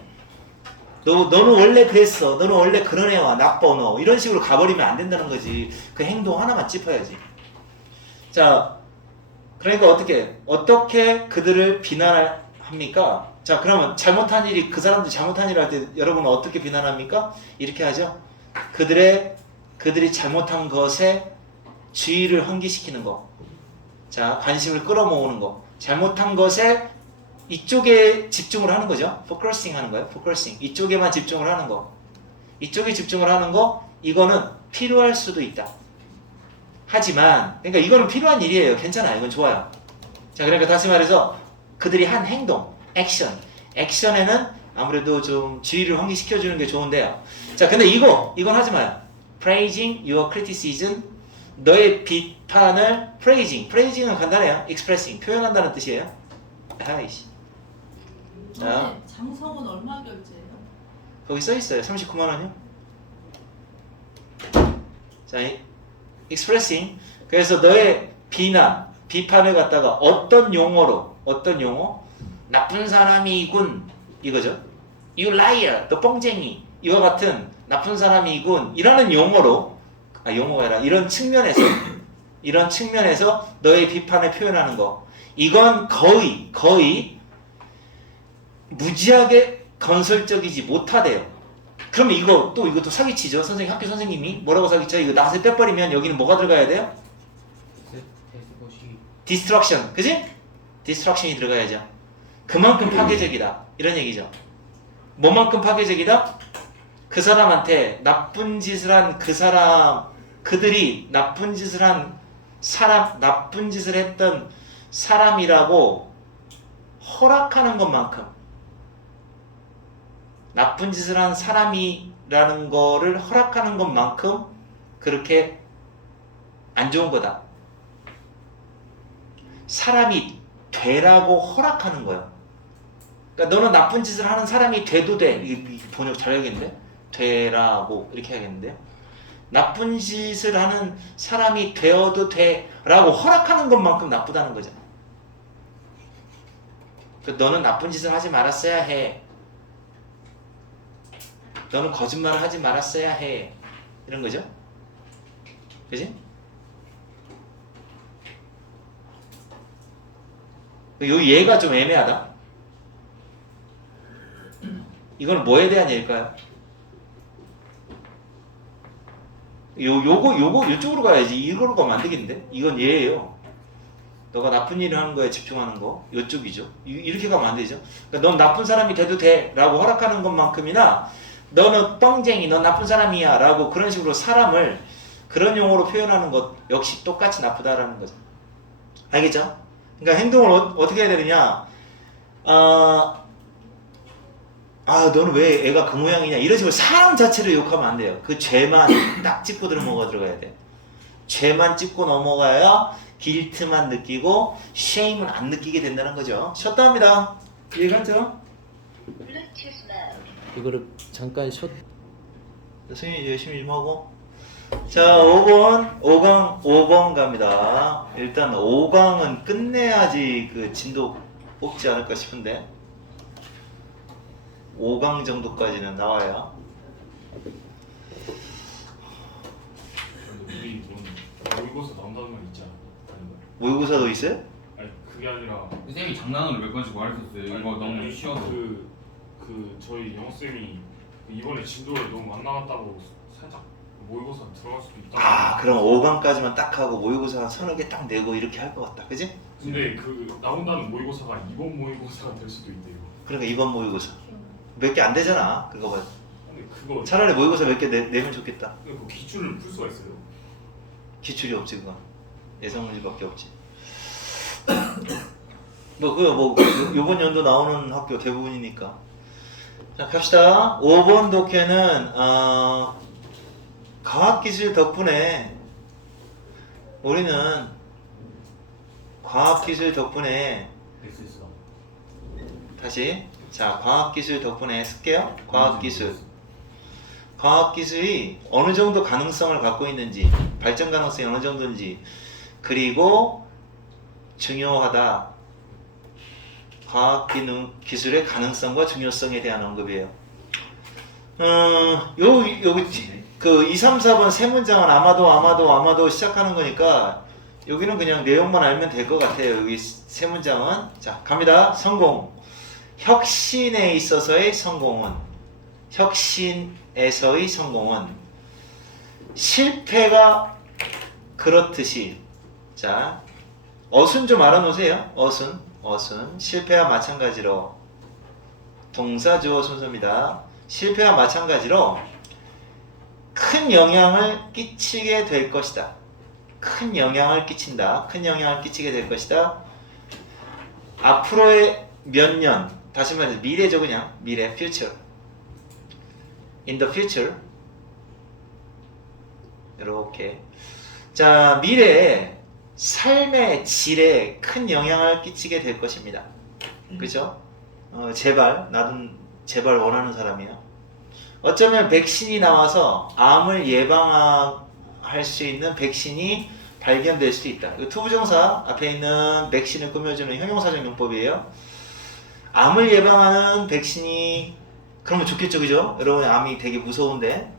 너는 원래 그랬어. 너는 원래 그런 애와 나빠 너. 이런 식으로 가버리면 안 된다는 거지. 그 행동 하나만 짚어야지. 자, 그러니까 어떻게 그들을 비난합니까? 자, 그러면 잘못한 일이, 그 사람들이 잘못한 일을 할 때 여러분은 어떻게 비난합니까? 이렇게 하죠. 그들이 잘못한 것에 주의를 환기시키는 거. 자, 관심을 끌어모으는 거. 잘못한 것에 이쪽에 집중을 하는 거죠. 포커싱 하는 거예요. 포커싱. 이쪽에만 집중을 하는 거. 이쪽에 집중을 하는 거, 이거는 필요할 수도 있다. 하지만, 그러니까 이거는 필요한 일이에요. 괜찮아요. 이건 좋아요. 자, 그러니까 다시 말해서 그들이 한 행동, 액션에는 아무래도 좀 주의를 환기시켜주는 게 좋은데요. 자, 근데 이건 하지 마요. praising your criticism, 너의 비판을 praising은 간단해요. expressing, 표현한다는 뜻이에요. 아이씨. 자, 장성은 얼마 결제해요? 거기 써 있어요. 39만 원이요. 자, expressing. 그래서 너의 비판을 갖다가 어떤 용어? 나쁜 사람이군, 이거죠. You liar, 너 뻥쟁이. 이와 같은 나쁜 사람이군, 이라는 용어가 아니라 이런 측면에서 너의 비판을 표현하는 거. 이건 거의 무지하게 건설적이지 못하대요. 그러면 이것도 사기치죠. 학교 선생님이 뭐라고 사기쳐요? 이거 낫을 빼버리면 여기는 뭐가 들어가야 돼요? destruction, 그지? destruction이 들어가야죠. 그만큼 파괴적이다 이런 얘기죠. 뭐만큼 파괴적이다? 그 사람한테 나쁜 짓을 한 그 사람, 그들이 나쁜 짓을 한 사람, 나쁜 짓을 했던 사람이라고 허락하는 것만큼, 나쁜 짓을 한 사람이라는 거를 허락하는 것만큼 그렇게 안 좋은 거다. 사람이 되라고 허락하는 거야. 그러니까 너는 나쁜 짓을 하는 사람이 돼도 돼. 이 번역 잘 해야겠는데? 되라고 이렇게 해야겠는데요. 나쁜 짓을 하는 사람이 되어도 돼라고 허락하는 것만큼 나쁘다는 거잖아. 그러니까 너는 나쁜 짓을 하지 말았어야 해. 너는 거짓말을 하지 말았어야 해. 이런 거죠. 그지? 요 예가 좀 애매하다. 이거는 뭐에 대한 예일까요? 요쪽으로 가야지. 이거로 가면 안 되겠는데? 이건 예예요. 너가 나쁜 일을 하는 거에 집중하는 거. 요쪽이죠. 이렇게 가면 안 되죠. 그러니까 넌 나쁜 사람이 돼도 돼. 라고 허락하는 것만큼이나 너는 뻥쟁이, 넌 나쁜 사람이야. 라고 그런 식으로 사람을 그런 용어로 표현하는 것 역시 똑같이 나쁘다라는 거죠. 알겠죠? 그러니까 행동을 어떻게 해야 되느냐? 너는 왜 애가 그 모양이냐? 이런 식으로 사람 자체를 욕하면 안 돼요. 그 죄만 딱 짚고 들어가야 돼. 죄만 짚고 넘어가야 길트만 느끼고 쉐임은 안 느끼게 된다는 거죠. 셧다 합니다. 이해가죠? 이거를 잠깐 선생님 열심히 좀 하고. 자, 5강 갑니다. 일단 5강은 끝내야지 그 진도 뽑지 않을까 싶은데 5강 정도까지는 나와야. 근데 우리 모의고사 나온다는 말 있지 않아요? 모의고사도 있어요? 아니 그게 아니라 쌤이 장난으로 몇 번씩 말했었어요. 이거 너무 쉬워서. 저희 영어 쌤이 이번에 진도를 너무 안 나왔다고 살짝 모의고사 들어갈 수도 있다. 그럼 5강까지만 딱 하고 모의고사 한 서너 개 딱 내고 이렇게 할 것 같다. 그지? 근데 그 나온다는 모의고사가 이번 모의고사가 될 수도 있대요. 그러니까 이번 모의고사 몇 개 안 되잖아. 그거 봐. 근데 그거 차라리 모의고사 몇 개 내면 좋겠다. 그 기출을 풀 수가 있어요. 기출이 없지 그건. 예상문제밖에 없지. 요번 연도 나오는 학교 대부분이니까. 자, 갑시다. 5번 독해는 과학기술 덕분에 우리는 과학기술 덕분에 엑세스다. 다시 자 과학기술 덕분에 쓸게요. 과학기술이 어느 정도 가능성을 갖고 있는지, 발전 가능성이 어느 정도인지, 그리고 중요하다. 과학기술의 가능성과 중요성에 대한 언급이에요. 여기 그 2, 3, 4번 세 문장은 아마도 시작하는 거니까 여기는 그냥 내용만 알면 될 것 같아요. 여기 세 문장은. 자, 갑니다. 성공. 혁신에 있어서의 성공은, 혁신에서의 성공은 실패가 그렇듯이, 자, 어순 좀 알아놓으세요. 어순. 실패와 마찬가지로, 동사 주어 순서입니다. 실패와 마찬가지로 큰 영향을 끼치게 될 것이다. 큰 영향을 끼친다. 큰 영향을 끼치게 될 것이다. 앞으로의 몇 년, 다시 말해서 미래죠. 그냥 미래, future. In the future. 이렇게. 자, 미래에 삶의 질에 큰 영향을 끼치게 될 것입니다. 그죠? 나도 제발 원하는 사람이야. 어쩌면 백신이 나와서 암을 예방할 수 있는 백신이 발견될 수도 있다. 이 투부정사 앞에 있는 백신을 꾸며주는 형용사적 용법이에요. 암을 예방하는 백신이 그러면 좋겠죠, 그죠? 여러분 암이 되게 무서운데,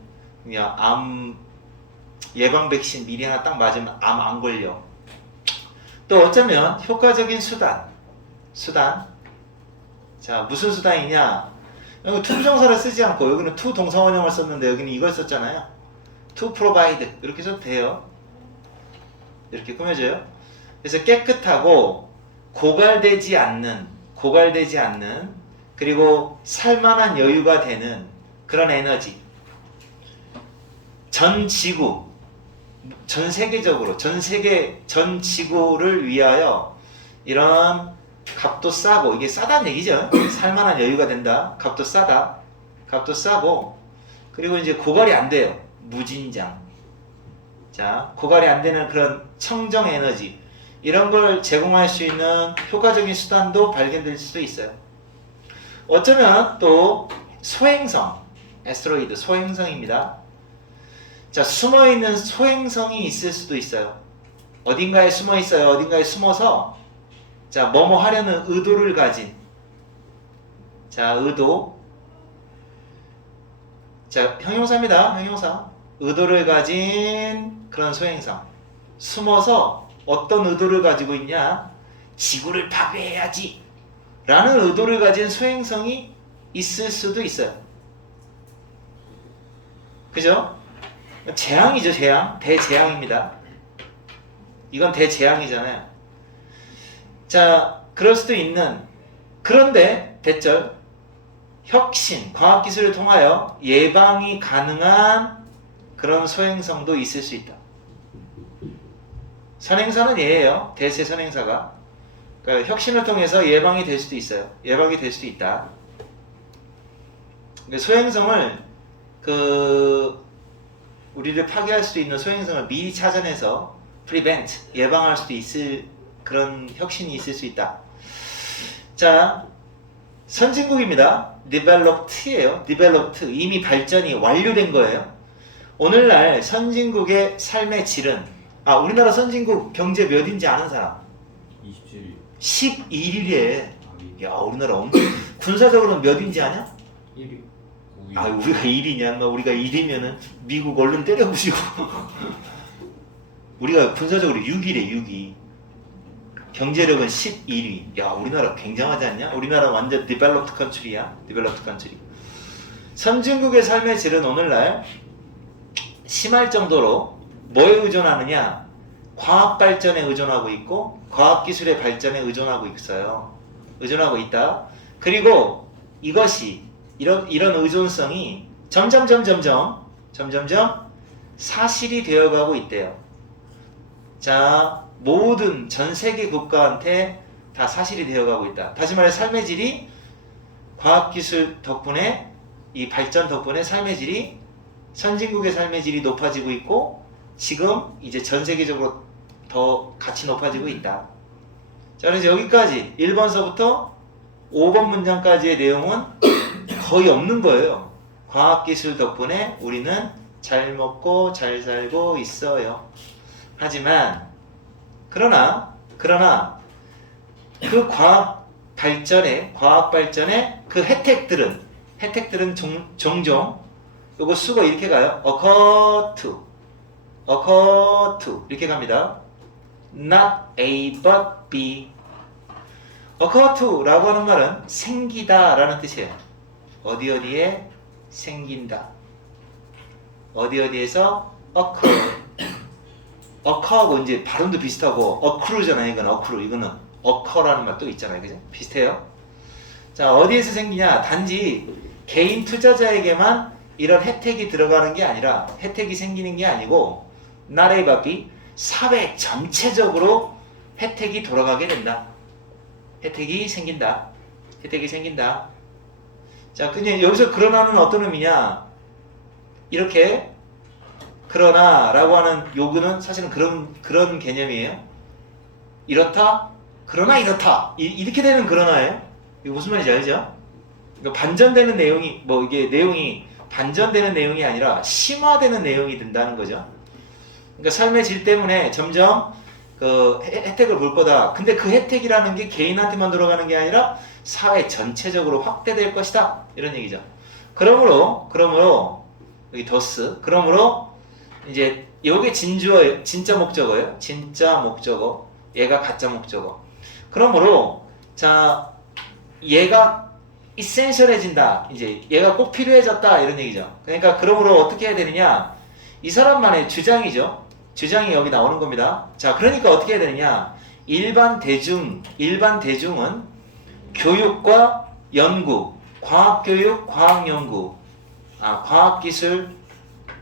야, 암 예방 백신 미리 하나 딱 맞으면 암 안 걸려. 또 어쩌면 효과적인 수단. 자, 무슨 수단이냐? 여기 투부정사를 쓰지 않고 여기는 투 동사원형을 썼는데 여기는 이걸 썼잖아요. To provide 이렇게 써도 돼요. 이렇게 꾸며져요. 그래서 깨끗하고 고갈되지 않는 그리고 살만한 여유가 되는 그런 에너지. 전 지구, 전 세계적으로, 전 지구를 위하여 이런 값도 싸고, 이게 싸다는 얘기죠. 살만한 여유가 된다. 값도 싸다. 값도 싸고, 그리고 이제 고갈이 안 돼요. 무진장. 자, 고갈이 안 되는 그런 청정 에너지. 이런 걸 제공할 수 있는 효과적인 수단도 발견될 수도 있어요. 어쩌면 또 소행성, 애스트로이드 소행성입니다. 자, 숨어있는 소행성이 있을 수도 있어요. 어딘가에 숨어 있어요. 어딘가에 숨어서 자, 뭐뭐 하려는 의도를 가진 자, 의도. 자, 형용사입니다. 형용사. 의도를 가진 그런 소행성. 숨어서 어떤 의도를 가지고 있냐? 지구를 파괴해야지 라는 의도를 가진 소행성이 있을 수도 있어요. 그죠? 재앙이죠, 재앙. 대재앙입니다. 이건 대재앙이잖아요. 자, 그럴 수도 있는, 그런데 대절 혁신, 과학기술을 통하여 예방이 가능한 그런 소행성도 있을 수 있다. 선행사는 얘예요. 대세 선행사가. 그러니까 혁신을 통해서 예방이 될 수도 있어요. 예방이 될 수도 있다. 그러니까 소행성을 우리를 파괴할 수도 있는 소행성을 미리 찾아내서 prevent, 예방할 수도 있을 그런 혁신이 있을 수 있다. 자, 선진국입니다. developed예요. developed, 이미 발전이 완료된 거예요. 오늘날 선진국의 삶의 질은, 우리나라 선진국 경제 몇인지 아는 사람? 27일. 11위에. 야, 우리나라 군사적으로는 몇인지 아냐? 1위. 우리가 1위냐? 우리가 1위면은 미국 얼른 때려부시고. 우리가 군사적으로 6위래, 6위. 경제력은 11위. 야, 우리나라 굉장하지 않냐? 우리나라 완전 developed country야. developed country. 선진국의 삶의 질은 오늘날 심할 정도로 뭐에 의존하느냐? 과학 발전에 의존하고 있고, 과학기술의 발전에 의존하고 있어요. 의존하고 있다. 그리고 이것이, 이런 의존성이 점점점 사실이 되어가고 있대요. 자, 모든 전 세계 국가한테 다 사실이 되어가고 있다. 다시 말해 삶의 질이 과학기술 덕분에, 이 발전 덕분에 삶의 질이, 선진국의 삶의 질이 높아지고 있고, 지금 이제 전 세계적으로 더 같이 높아지고 있다. 자, 그래서 여기까지 1번서부터 5번 문장까지의 내용은 거의 없는 거예요. 과학기술 덕분에 우리는 잘 먹고 잘 살고 있어요. 하지만 그러나 그 과학 발전의 그 혜택들은 종종 요거 수거 이렇게 가요. occur to 이렇게 갑니다. not A but B. occur to 라고 하는 말은 생기다 라는 뜻이에요. 어디에 생긴다. 어디에서 occur하고 이제 발음도 비슷하고 occur잖아요. 이거는 occur라는 말도 있잖아요. 그죠? 비슷해요. 자, 어디에서 생기냐? 단지 개인 투자자에게만 이런 혜택이 들어가는 게 아니라, 혜택이 생기는 게 아니고, not A but B, 사회 전체적으로 혜택이 돌아가게 된다. 혜택이 생긴다. 자, 그냥 여기서 그러나는 어떤 의미냐? 이렇게 그러나라고 하는 요구는 사실은 그런 개념이에요. 이렇다, 그러나 이렇다. 이렇게 되는 그러나예요. 이게 무슨 말인지 알죠? 그러니까 반전되는 내용이, 이게 내용이 반전되는 내용이 아니라 심화되는 내용이 된다는 거죠. 그러니까 삶의 질 때문에 점점 그 혜택을 볼 거다. 근데 그 혜택이라는 게 개인한테만 돌아가는 게 아니라 사회 전체적으로 확대될 것이다. 이런 얘기죠. 그러므로 여기 더스. 그러므로 이제 요게 진짜 목적어예요. 진짜 목적어. 얘가 가짜 목적어. 그러므로 자, 얘가 이센셜해진다. 이제 얘가 꼭 필요해졌다. 이런 얘기죠. 그러니까 그러므로 어떻게 해야 되느냐? 이 사람만의 주장이죠. 주장이 여기 나오는 겁니다. 자, 그러니까 어떻게 해야 되느냐? 일반 대중은 교육과 연구, 과학교육, 과학연구,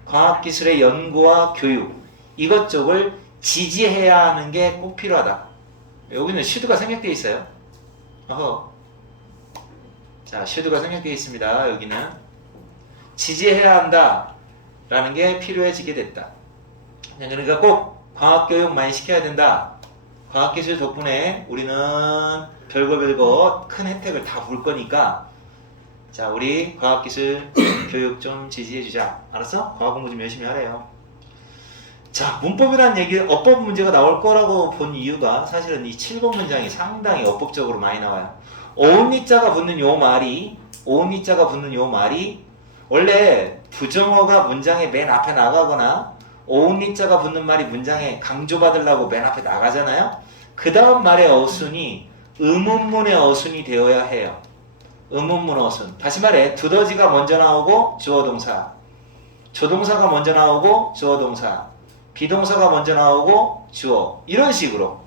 과학기술의 연구와 교육 이것 쪽을 지지해야 하는 게 꼭 필요하다. 여기는 슈드가 생략되어 있어요. 자, 슈드가 생략되어 있습니다. 여기는 지지해야 한다 라는 게 필요해지게 됐다. 그러니까 꼭 과학교육 많이 시켜야 된다. 과학기술 덕분에 우리는 별거 큰 혜택을 다 볼 거니까 자, 우리 과학기술 교육 좀 지지해주자. 알았어? 과학 공부 좀 열심히 하래요. 자, 문법이라는 얘기, 어법 문제가 나올 거라고 본 이유가 사실은 이 7번 문장이 상당히 어법적으로 많이 나와요. 오은니자가 붙는 요 말이 원래 부정어가 문장의 맨 앞에 나가거나 오은니자가 붙는 말이 문장에 강조받으려고 맨 앞에 나가잖아요. 그 다음 말의 어순이 의문문의 어순이 되어야 해요. 의문문 어순. 다시 말해, 두더지가 먼저 나오고 주어동사, 조동사가 먼저 나오고 주어동사, 비동사가 먼저 나오고 주어, 이런 식으로.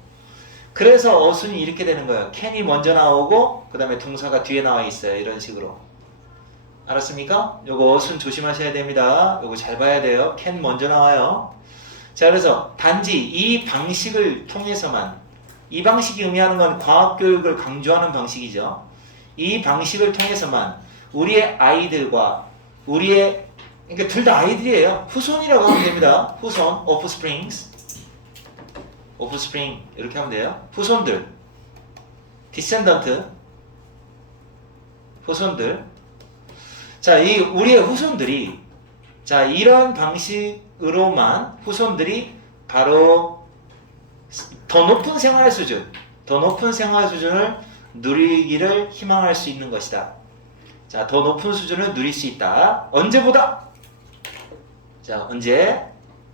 그래서 어순이 이렇게 되는 거예요. can이 먼저 나오고 그 다음에 동사가 뒤에 나와 있어요. 이런 식으로. 알았습니까? 요거 어순 조심하셔야 됩니다. 요거 잘 봐야 돼요. can 먼저 나와요. 자, 그래서 단지 이 방식을 통해서만, 이 방식이 의미하는 건 과학교육을 강조하는 방식이죠. 이 방식을 통해서만 우리의 아이들과 그러니까 둘 다 아이들이에요. 후손이라고 하면 됩니다. 후손, offsprings, offspring 이렇게 하면 돼요. 후손들, descendant, 후손들. 자, 이 우리의 후손들이 자, 이런 방식으로만 후손들이 바로 더 높은 생활 수준을 누리기를 희망할 수 있는 것이다. 자, 더 높은 수준을 누릴 수 있다. 언제보다? 자, 언제?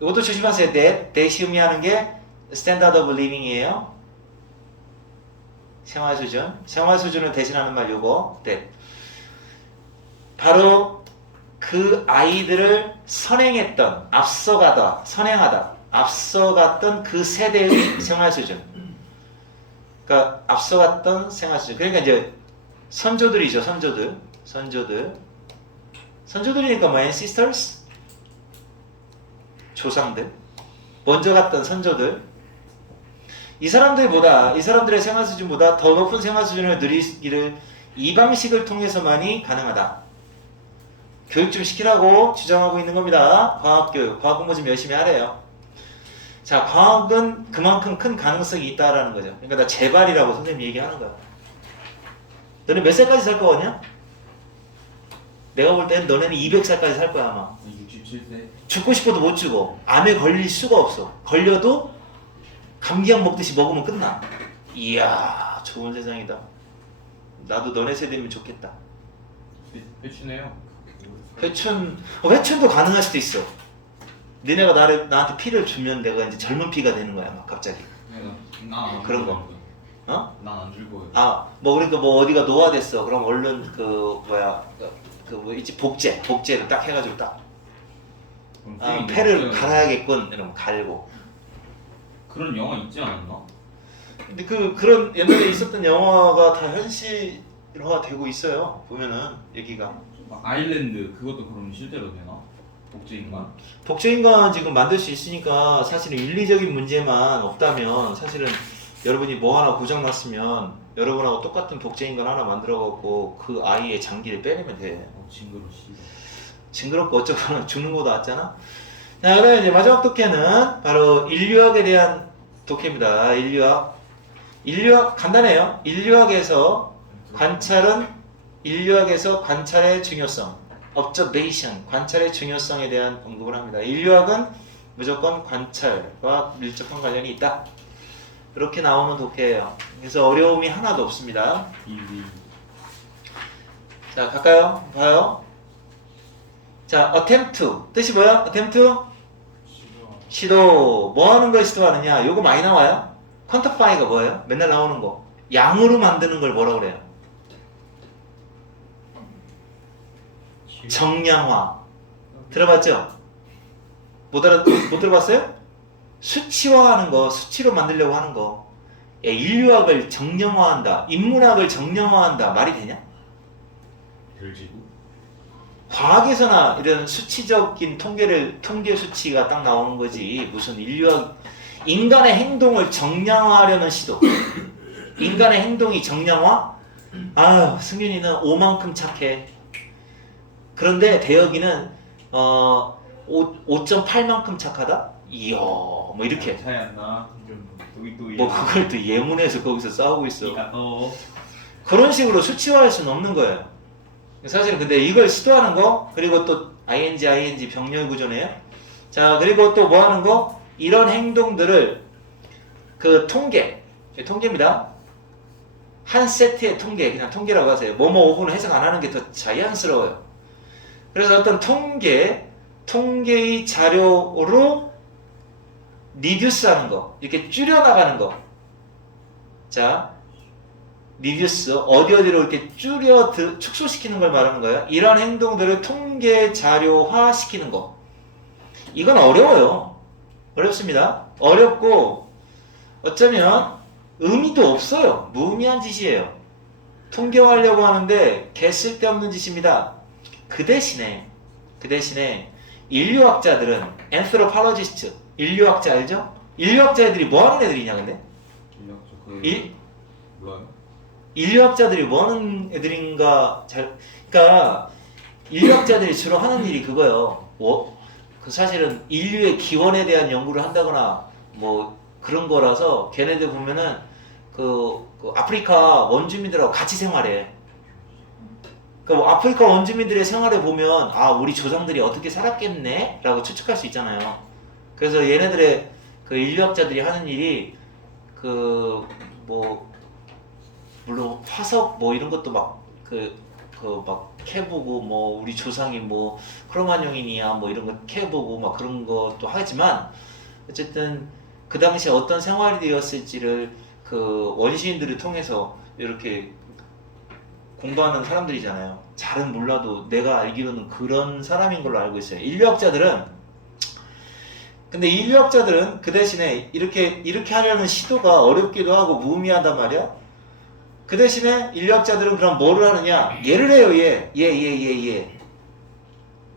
이것도 조심하세요. that이 의미하는 게 standard of living이에요. 생활 수준을 대신하는 말 요거 that. 바로 그 아이들을 앞서갔던 그 세대의 생활 수준. 그러니까 앞서갔던 생활 수준. 그러니까 이제 선조들이죠. 선조들이니까 뭐예요? sisters? 조상들. 먼저 갔던 선조들. 이 사람들의 생활 수준보다 더 높은 생활 수준을 누리기를 이 방식을 통해서만이 가능하다. 교육 좀 시키라고 주장하고 있는 겁니다. 과학교육, 과학 공부 좀 열심히 하래요. 자, 과학은 그만큼 큰 가능성이 있다라는 거죠. 그러니까 나 재발이라고 선생님이 얘기하는 거야. 너네 몇 살까지 살 거 같냐? 내가 볼 때는 너네는 200살까지 살 거야 아마. 67세. 죽고 싶어도 못 죽어. 암에 걸릴 수가 없어. 걸려도 감기약 먹듯이 먹으면 끝나. 이야, 좋은 세상이다. 나도 너네 세대면 좋겠다. 배추네요. 회춘도 가능할 수도 있어. 니네가 나한테 피를 주면 내가 이제 젊은 피가 되는 거야 막 갑자기. 나 그런 거. 어? 난 안 줄 거예요. 뭐 그러니까 뭐 어디가 노화됐어. 그럼 얼른 뭐 있지 복제를 딱 해가지고 딱 폐를 갈아야겠군 이러면 갈고. 그런 영화 있지 않았나? 근데 그런 옛날에 있었던 영화가 다 현실화 되고 있어요. 보면은 얘기가. 아일랜드 그것도 그럼 실제로 되나? 복제인간? 복제인간 지금 만들 수 있으니까 사실은 윤리적인 문제만 없다면 사실은 여러분이 뭐 하나 고장났으면 여러분하고 똑같은 복제인간 하나 만들어갖고 그 아이의 장기를 빼내면 돼. 징그러 씨. 징그럽고 어쩌거나 죽는 것도 낫잖아. 자, 그다음에 이제 마지막 독해는 바로 인류학에 대한 독해입니다. 인류학 간단해요. 인류학에서 관찰의 중요성, observation, 관찰의 중요성에 대한 언급을 합니다. 인류학은 무조건 관찰과 밀접한 관련이 있다. 이렇게 나오는 독해예요. 그래서 어려움이 하나도 없습니다. 자, 갈까요? 봐요. 자, attempt to 뜻이 뭐야? attempt to? 시도. 뭐 하는 걸 시도하느냐? 요거 많이 나와요. quantify가 뭐예요? 맨날 나오는 거. 양으로 만드는 걸 뭐라고 그래요? 정량화. 들어봤죠? 못 들어봤어요? 수치화하는 거, 수치로 만들려고 하는 거. 인류학을 정량화한다, 인문학을 정량화한다 말이 되냐? 별지구. 과학에서나 이런 수치적인 통계 수치가 딱 나오는 거지. 무슨 인류학, 인간의 행동을 정량화하려는 시도. 인간의 행동이 정량화? 아유, 승윤이는 5만큼 착해. 그런데 대혁이는 5.8만큼 착하다? 이야, 뭐 이렇게. 차이 안 나. 여기 또 뭐 그걸 또 예문에서 거기서 싸우고 있어. 이가 너. 그런 식으로 수치화할 수는 없는 거예요. 사실 근데 이걸 시도하는 거, 그리고 또 ing 병렬 구조네요. 자, 그리고 또 뭐 하는 거? 이런 행동들을 그 통계입니다. 한 세트의 통계, 그냥 통계라고 하세요. 뭐뭐 5분은 해석 안 하는 게 더 자연스러워요. 그래서 어떤 통계의 자료로 리듀스 하는 거, 이렇게 줄여나가는 거. 자, 리듀스, 어디로 이렇게 축소시키는 걸 말하는 거예요. 이런 행동들을 통계 자료화 시키는 거. 이건 어려워요. 어렵습니다. 어렵고, 어쩌면 의미도 없어요. 무의미한 짓이에요. 통계화하려고 하는데 개 쓸데없는 짓입니다. 그 대신에 인류학자들은 anthropologist, 인류학자 알죠? 인류학자 애들이 뭐 하는 애들이냐 근데? 몰라요? 인류학자들이 뭐 하는 애들인가 그러니까 인류학자들이 주로 하는 일이 그거예요. 그 사실은 인류의 기원에 대한 연구를 한다거나 뭐 그런 거라서 걔네들 보면은 그 아프리카 원주민들하고 같이 생활해. 뭐 아프리카 원주민들의 생활을 보면 아 우리 조상들이 어떻게 살았겠네 라고 추측할 수 있잖아요. 그래서 얘네들의 그 인류학자들이 하는 일이 그 뭐 물론 화석 뭐 이런 것도 막 막 캐보고 뭐 우리 조상이 뭐 크로마뇽인이야 뭐 이런 거 캐보고 막 그런 것도 하지만 어쨌든 그 당시에 어떤 생활이 되었을지를 그 원시인들을 통해서 이렇게 공부하는 사람들이잖아요. 잘은 몰라도 내가 알기로는 그런 사람인 걸로 알고 있어요. 근데 인류학자들은 그 대신에 이렇게 하려는 시도가 어렵기도 하고 무의미하단 말이야. 그 대신에 인류학자들은 그럼 뭐를 하느냐? 얘를 해요, 얘.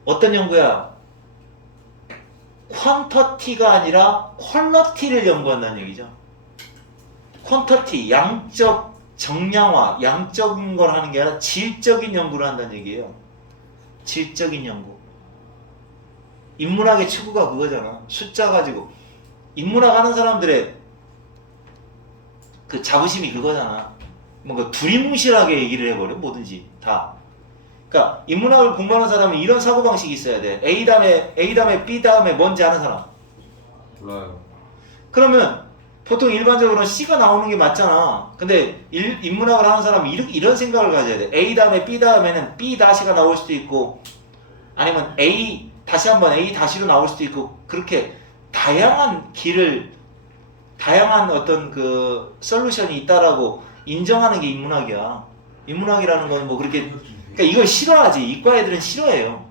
어떤 연구야? 퀀터티가 아니라 퀄러티를 연구한다는 얘기죠. 퀀터티, 양적 정량화, 양적인 걸 하는 게 아니라 질적인 연구를 한다는 얘기예요. 질적인 연구. 인문학의 추구가 그거잖아. 숫자 가지고. 인문학 하는 사람들의 그 자부심이 그거잖아. 뭔가 두리뭉실하게 얘기를 해버려, 뭐든지 다. 그러니까 인문학을 공부하는 사람은 이런 사고방식이 있어야 돼. A 다음에 B 다음에 뭔지 아는 사람. 몰라요. 그러면 보통 일반적으로는 C가 나오는 게 맞잖아. 근데 인문학을 하는 사람은 이런 생각을 가져야 돼. A 다음에 B 다음에는 B 다시가 나올 수도 있고 아니면 A 다시 한번 A 다시로 나올 수도 있고 그렇게 다양한 어떤 그 솔루션이 있다라고 인정하는 게 인문학이야. 인문학이라는 건 뭐 그렇게 그러니까 이걸 싫어하지. 이과 애들은 싫어해요.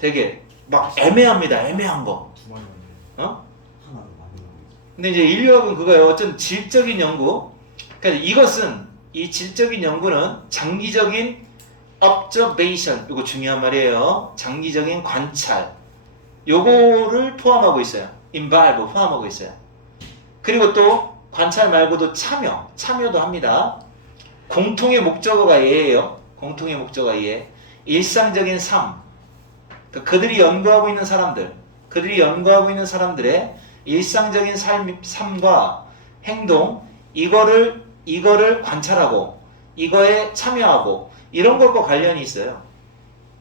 되게 막 애매합니다. 애매한 거. 어? 근데 이제 인류학은 그거예요. 어떤 질적인 연구. 그러니까 이 질적인 연구는 장기적인 observation, 이거 중요한 말이에요. 장기적인 관찰. 요거를 포함하고 있어요. involve 포함하고 있어요. 그리고 또 관찰 말고도 참여도 합니다. 공통의 목적어가 얘예요. 공통의 목적어가 얘. 일상적인 삶. 그들이 연구하고 있는 사람들의 일상적인 삶과 행동, 이거를 관찰하고, 이거에 참여하고, 이런 것과 관련이 있어요.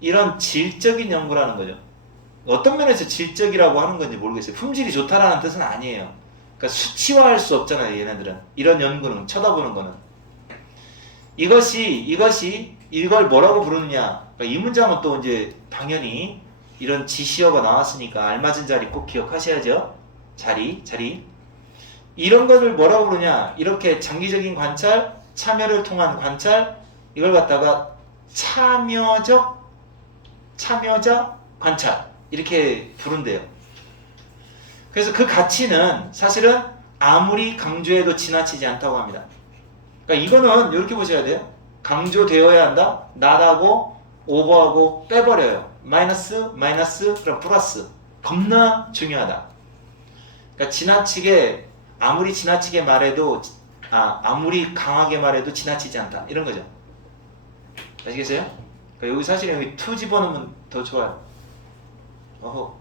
이런 질적인 연구라는 거죠. 어떤 면에서 질적이라고 하는 건지 모르겠어요. 품질이 좋다라는 뜻은 아니에요. 그러니까 수치화할 수 없잖아요, 얘네들은. 이런 연구는, 쳐다보는 거는. 이걸 뭐라고 부르느냐. 그러니까 이 문장은 또 이제 당연히 이런 지시어가 나왔으니까 알맞은 자리 꼭 기억하셔야죠. 자리. 이런 거를 뭐라고 부르냐. 이렇게 장기적인 관찰, 참여를 통한 관찰, 이걸 갖다가 참여자 관찰. 이렇게 부른대요. 그래서 그 가치는 사실은 아무리 강조해도 지나치지 않다고 합니다. 그러니까 이거는 이렇게 보셔야 돼요. 강조되어야 한다. not하고 over하고 빼버려요. 마이너스 그럼 플러스. 겁나 중요하다. 그러니까 지나치게 아무리 지나치게 말해도 아무리 강하게 말해도 지나치지 않다. 이런 거죠. 아시겠어요? 그러니까 여기 사실 여기 to 집어넣으면 더 좋아요. 어허.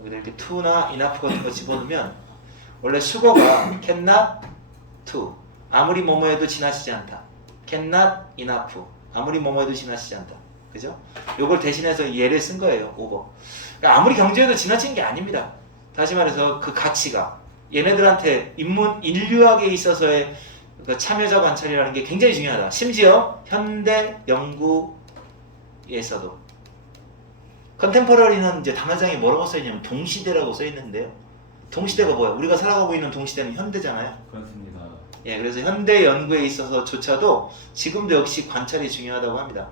여기다 이렇게 to나 enough 같은 거 집어넣으면 원래 수거가 cannot to 아무리 뭐뭐해도 지나치지 않다. cannot enough 아무리 뭐뭐해도 지나치지 않다. 그죠? 요걸 대신해서 얘를 쓴 거예요. over. 그러니까 아무리 강조해도 지나치는 게 아닙니다. 다시 말해서 그 가치가 얘네들한테 인류학에 있어서의 그 참여자 관찰이라는 게 굉장히 중요하다. 심지어 현대 연구에서도 컨템퍼러리는 이제 단어장에 뭐라고 써있냐면 동시대라고 써있는데요. 동시대가 뭐야? 우리가 살아가고 있는 동시대는 현대잖아요. 그렇습니다. 예, 그래서 현대 연구에 있어서조차도 지금도 역시 관찰이 중요하다고 합니다.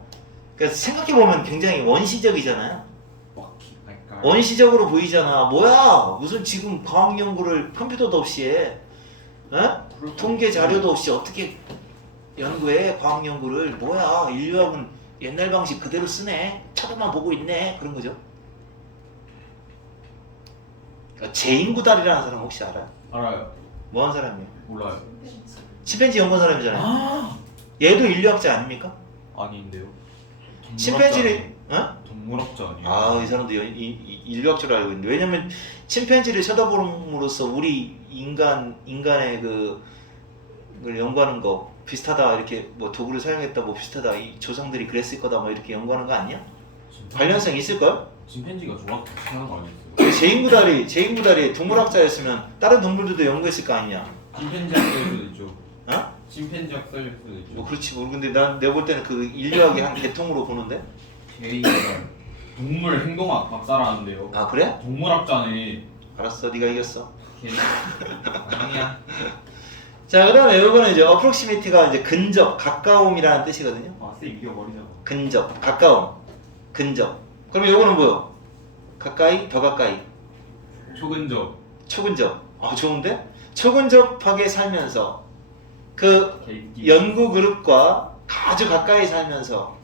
그래서 생각해보면 굉장히 원시적이잖아요. 원시적으로 보이잖아. 뭐야? 무슨 지금 과학 연구를 컴퓨터도 없이 해? 어? 통계 자료도 없이 어떻게 연구해? 과학 연구를. 뭐야? 인류학은 옛날 방식 그대로 쓰네. 쳐다만 보고 있네. 그런 거죠. 그러니까 제인구달이라는 사람 혹시 알아요? 알아요. 뭐 하는 사람이에요? 몰라요. 침팬지 연구한 사람이잖아요. 얘도 인류학자 아닙니까? 아닌데요. 침팬지를 어? 동물학자 아니에요? 아, 이 사람도 인류학자로 알고 있는데 왜냐면 침팬지를 쳐다보므로써 우리 인간의 그걸 연구하는 거 비슷하다 이렇게 뭐 도구를 사용했다 뭐 비슷하다 이 조상들이 그랬을 거다 뭐 이렇게 연구하는 거 아니야? 관련성 있을 걸? 침팬지가 정확히 하는 거 아니었어요? 제인구달이 동물학자였으면 다른 동물들도 연구했을 거 아니냐? 침팬지학 썰 수도 있죠. 어? 침팬지학 썰 수도 있죠. 뭐 그렇지 모르겠는데 내가 볼 때는 그 인류학의 한 계통으로 보는데. 제이가 동물 행동학 박사라는데요. 아 그래? 동물학자네. 알았어, 네가 이겼어. 아니야. 자, 그다음에 이거는 이제 approximate가 이제 근접, 가까움이라는 뜻이거든요. 쌤 이겨버리자. 근접, 가까움, 근접. 그러면 이거는 뭐요? 가까이, 더 가까이. 초근접. 초근접. 좋은데? 초근접하게 살면서 그 연구 그룹과 아주 가까이 살면서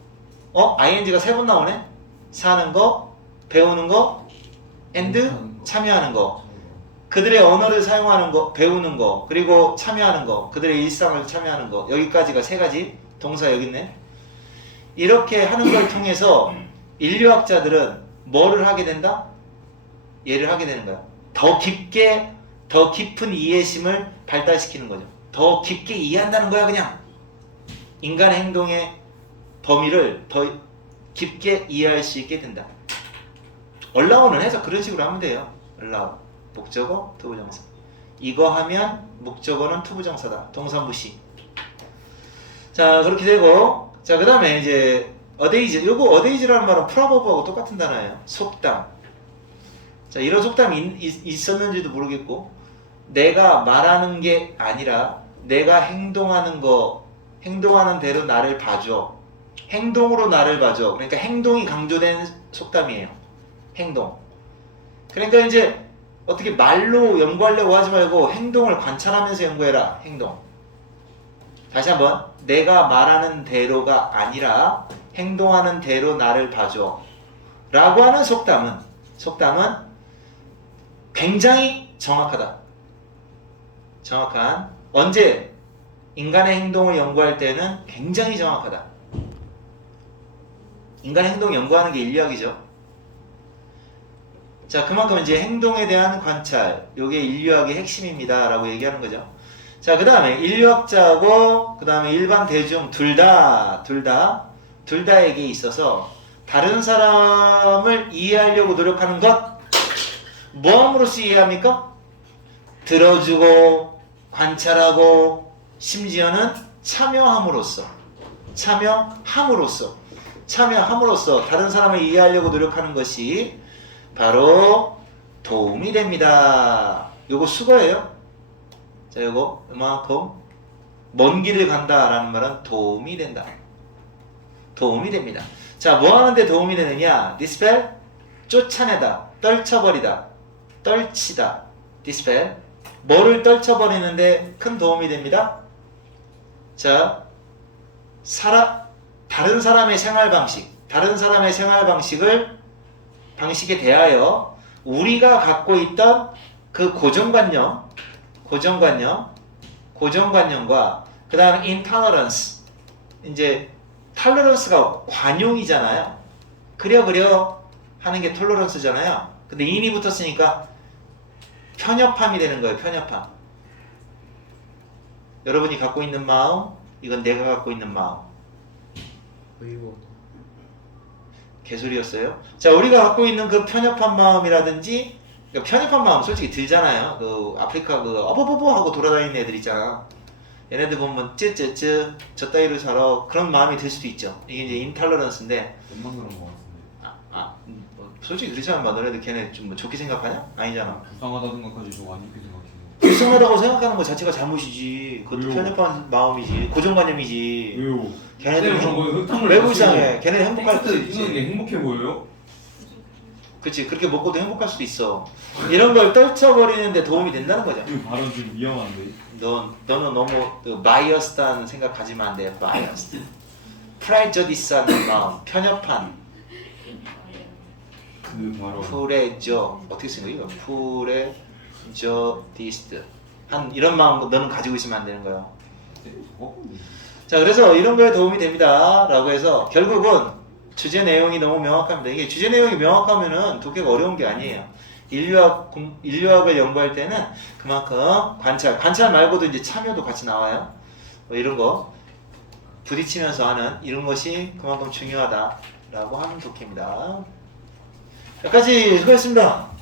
ing가 3번 나오네? 사는 거, 배우는 거, and 참여하는 거. 그들의 언어를 사용하는 거, 배우는 거, 그리고 참여하는 거, 그들의 일상을 참여하는 거. 여기까지가 3가지. 동사 여기 있네. 이렇게 하는 걸 통해서 인류학자들은 뭐를 하게 된다? 얘를 하게 되는 거야. 더 깊은 이해심을 발달시키는 거죠. 더 깊게 이해한다는 거야, 그냥. 인간의 행동의 범위를 더 깊게 이해할 수 있게 된다. allow는 해서 그런 식으로 하면 돼요. allow. 목적어, 투부정사. 이거 하면 목적어는 투부정사다. 동사무시. 자, 그렇게 되고, 자, 그 다음에 이제 어데이즈. 요거 어데이즈라는 말은 프라버브하고 똑같은 단어예요. 속담. 자, 이런 속담이 있었는지도 모르겠고, 내가 말하는 게 아니라 내가 행동하는 대로 나를 봐줘. 행동으로 나를 봐줘. 그러니까 행동이 강조된 속담이에요. 행동. 그러니까 이제 어떻게 말로 연구하려고 하지 말고 행동을 관찰하면서 연구해라. 행동. 다시 한번. 내가 말하는 대로가 아니라 행동하는 대로 나를 봐줘. 라고 하는 속담은 굉장히 정확하다. 정확한. 언제? 인간의 행동을 연구할 때는 굉장히 정확하다. 인간의 행동 연구하는 게 인류학이죠. 자, 그만큼 이제 행동에 대한 관찰, 요게 인류학의 핵심입니다 라고 얘기하는 거죠. 자, 그 다음에 인류학자하고 그 다음에 일반 대중 둘다에게 있어서 다른 사람을 이해하려고 노력하는 것 뭐함으로써 이해합니까? 들어주고 관찰하고 심지어는 참여함으로써 다른 사람을 이해하려고 노력하는 것이 바로 도움이 됩니다. 요거 수거예요. 자, 요거 이만큼 먼 길을 간다라는 말은 도움이 된다. 도움이 됩니다. 자, 뭐 하는데 도움이 되느냐? dispel, 쫓아내다, 떨쳐버리다, 떨치다. dispel, 뭐를 떨쳐버리는데 큰 도움이 됩니다. 자, 다른 사람의 생활 방식에 대하여 우리가 갖고 있던 그 고정관념과 그 다음에 intolerance, 이제 톨러런스가 관용이잖아요. 그려 하는 게 톨러런스잖아요. 근데 in이 붙었으니까 편협함이 되는 거예요. 편협함. 여러분이 갖고 있는 마음, 이건 내가 갖고 있는 마음. 개소리였어요. 자, 우리가 갖고 있는 그 편협한 마음이라든지, 그러니까 편협한 마음 솔직히 들잖아요. 그 아프리카 그 어버버버 하고 돌아다니는 애들 있잖아. 얘네들 보면 쯔쯔쯔 저 따위로 살아, 그런 마음이 들 수도 있죠. 이게 이제 인탈러런스인데, 몇만 그런 거 같은데. 솔직히 그렇잖아. 너네들 걔네 좀 뭐 좋게 생각하냐? 아니잖아. 불쌍하다 생각하지 저거 안 좋게 생각해. 불쌍하다고 생각하는 거 자체가 잘못이지. 그것도 왜요? 편협한 마음이지. 고정관념이지. 왜요? 걔네들 그런 거 흙탕물 왜 불쌍해? 걔네들 행복할 수도 텍스트 읽는 있지. 게 행복해 보여요? 그치, 그렇게 먹고도 행복할 수도 있어. 이런 걸 떨쳐버리는데 도움이 된다는 거죠. 이거 발언 좀 위험한데. 너는 너무 바이어스다는 생각 가지면 안 돼. 바이어스. 프레저디스한 마음, 편협한. 그 발언. 프레저 어떻게 쓰는 거야? 프레저디스트. 한 이런 마음 너는 가지고 있으면 안 되는 거야. 자, 그래서 이런 거에 도움이 됩니다. 라고 해서 결국은 주제 내용이 너무 명확합니다. 이게 주제 내용이 명확하면은 독해가 어려운 게 아니에요. 인류학을 연구할 때는 그만큼 관찰 말고도 이제 참여도 같이 나와요. 뭐 이런 거 부딪히면서 하는 이런 것이 그만큼 중요하다라고 하는 독해입니다. 여기까지 수고했습니다.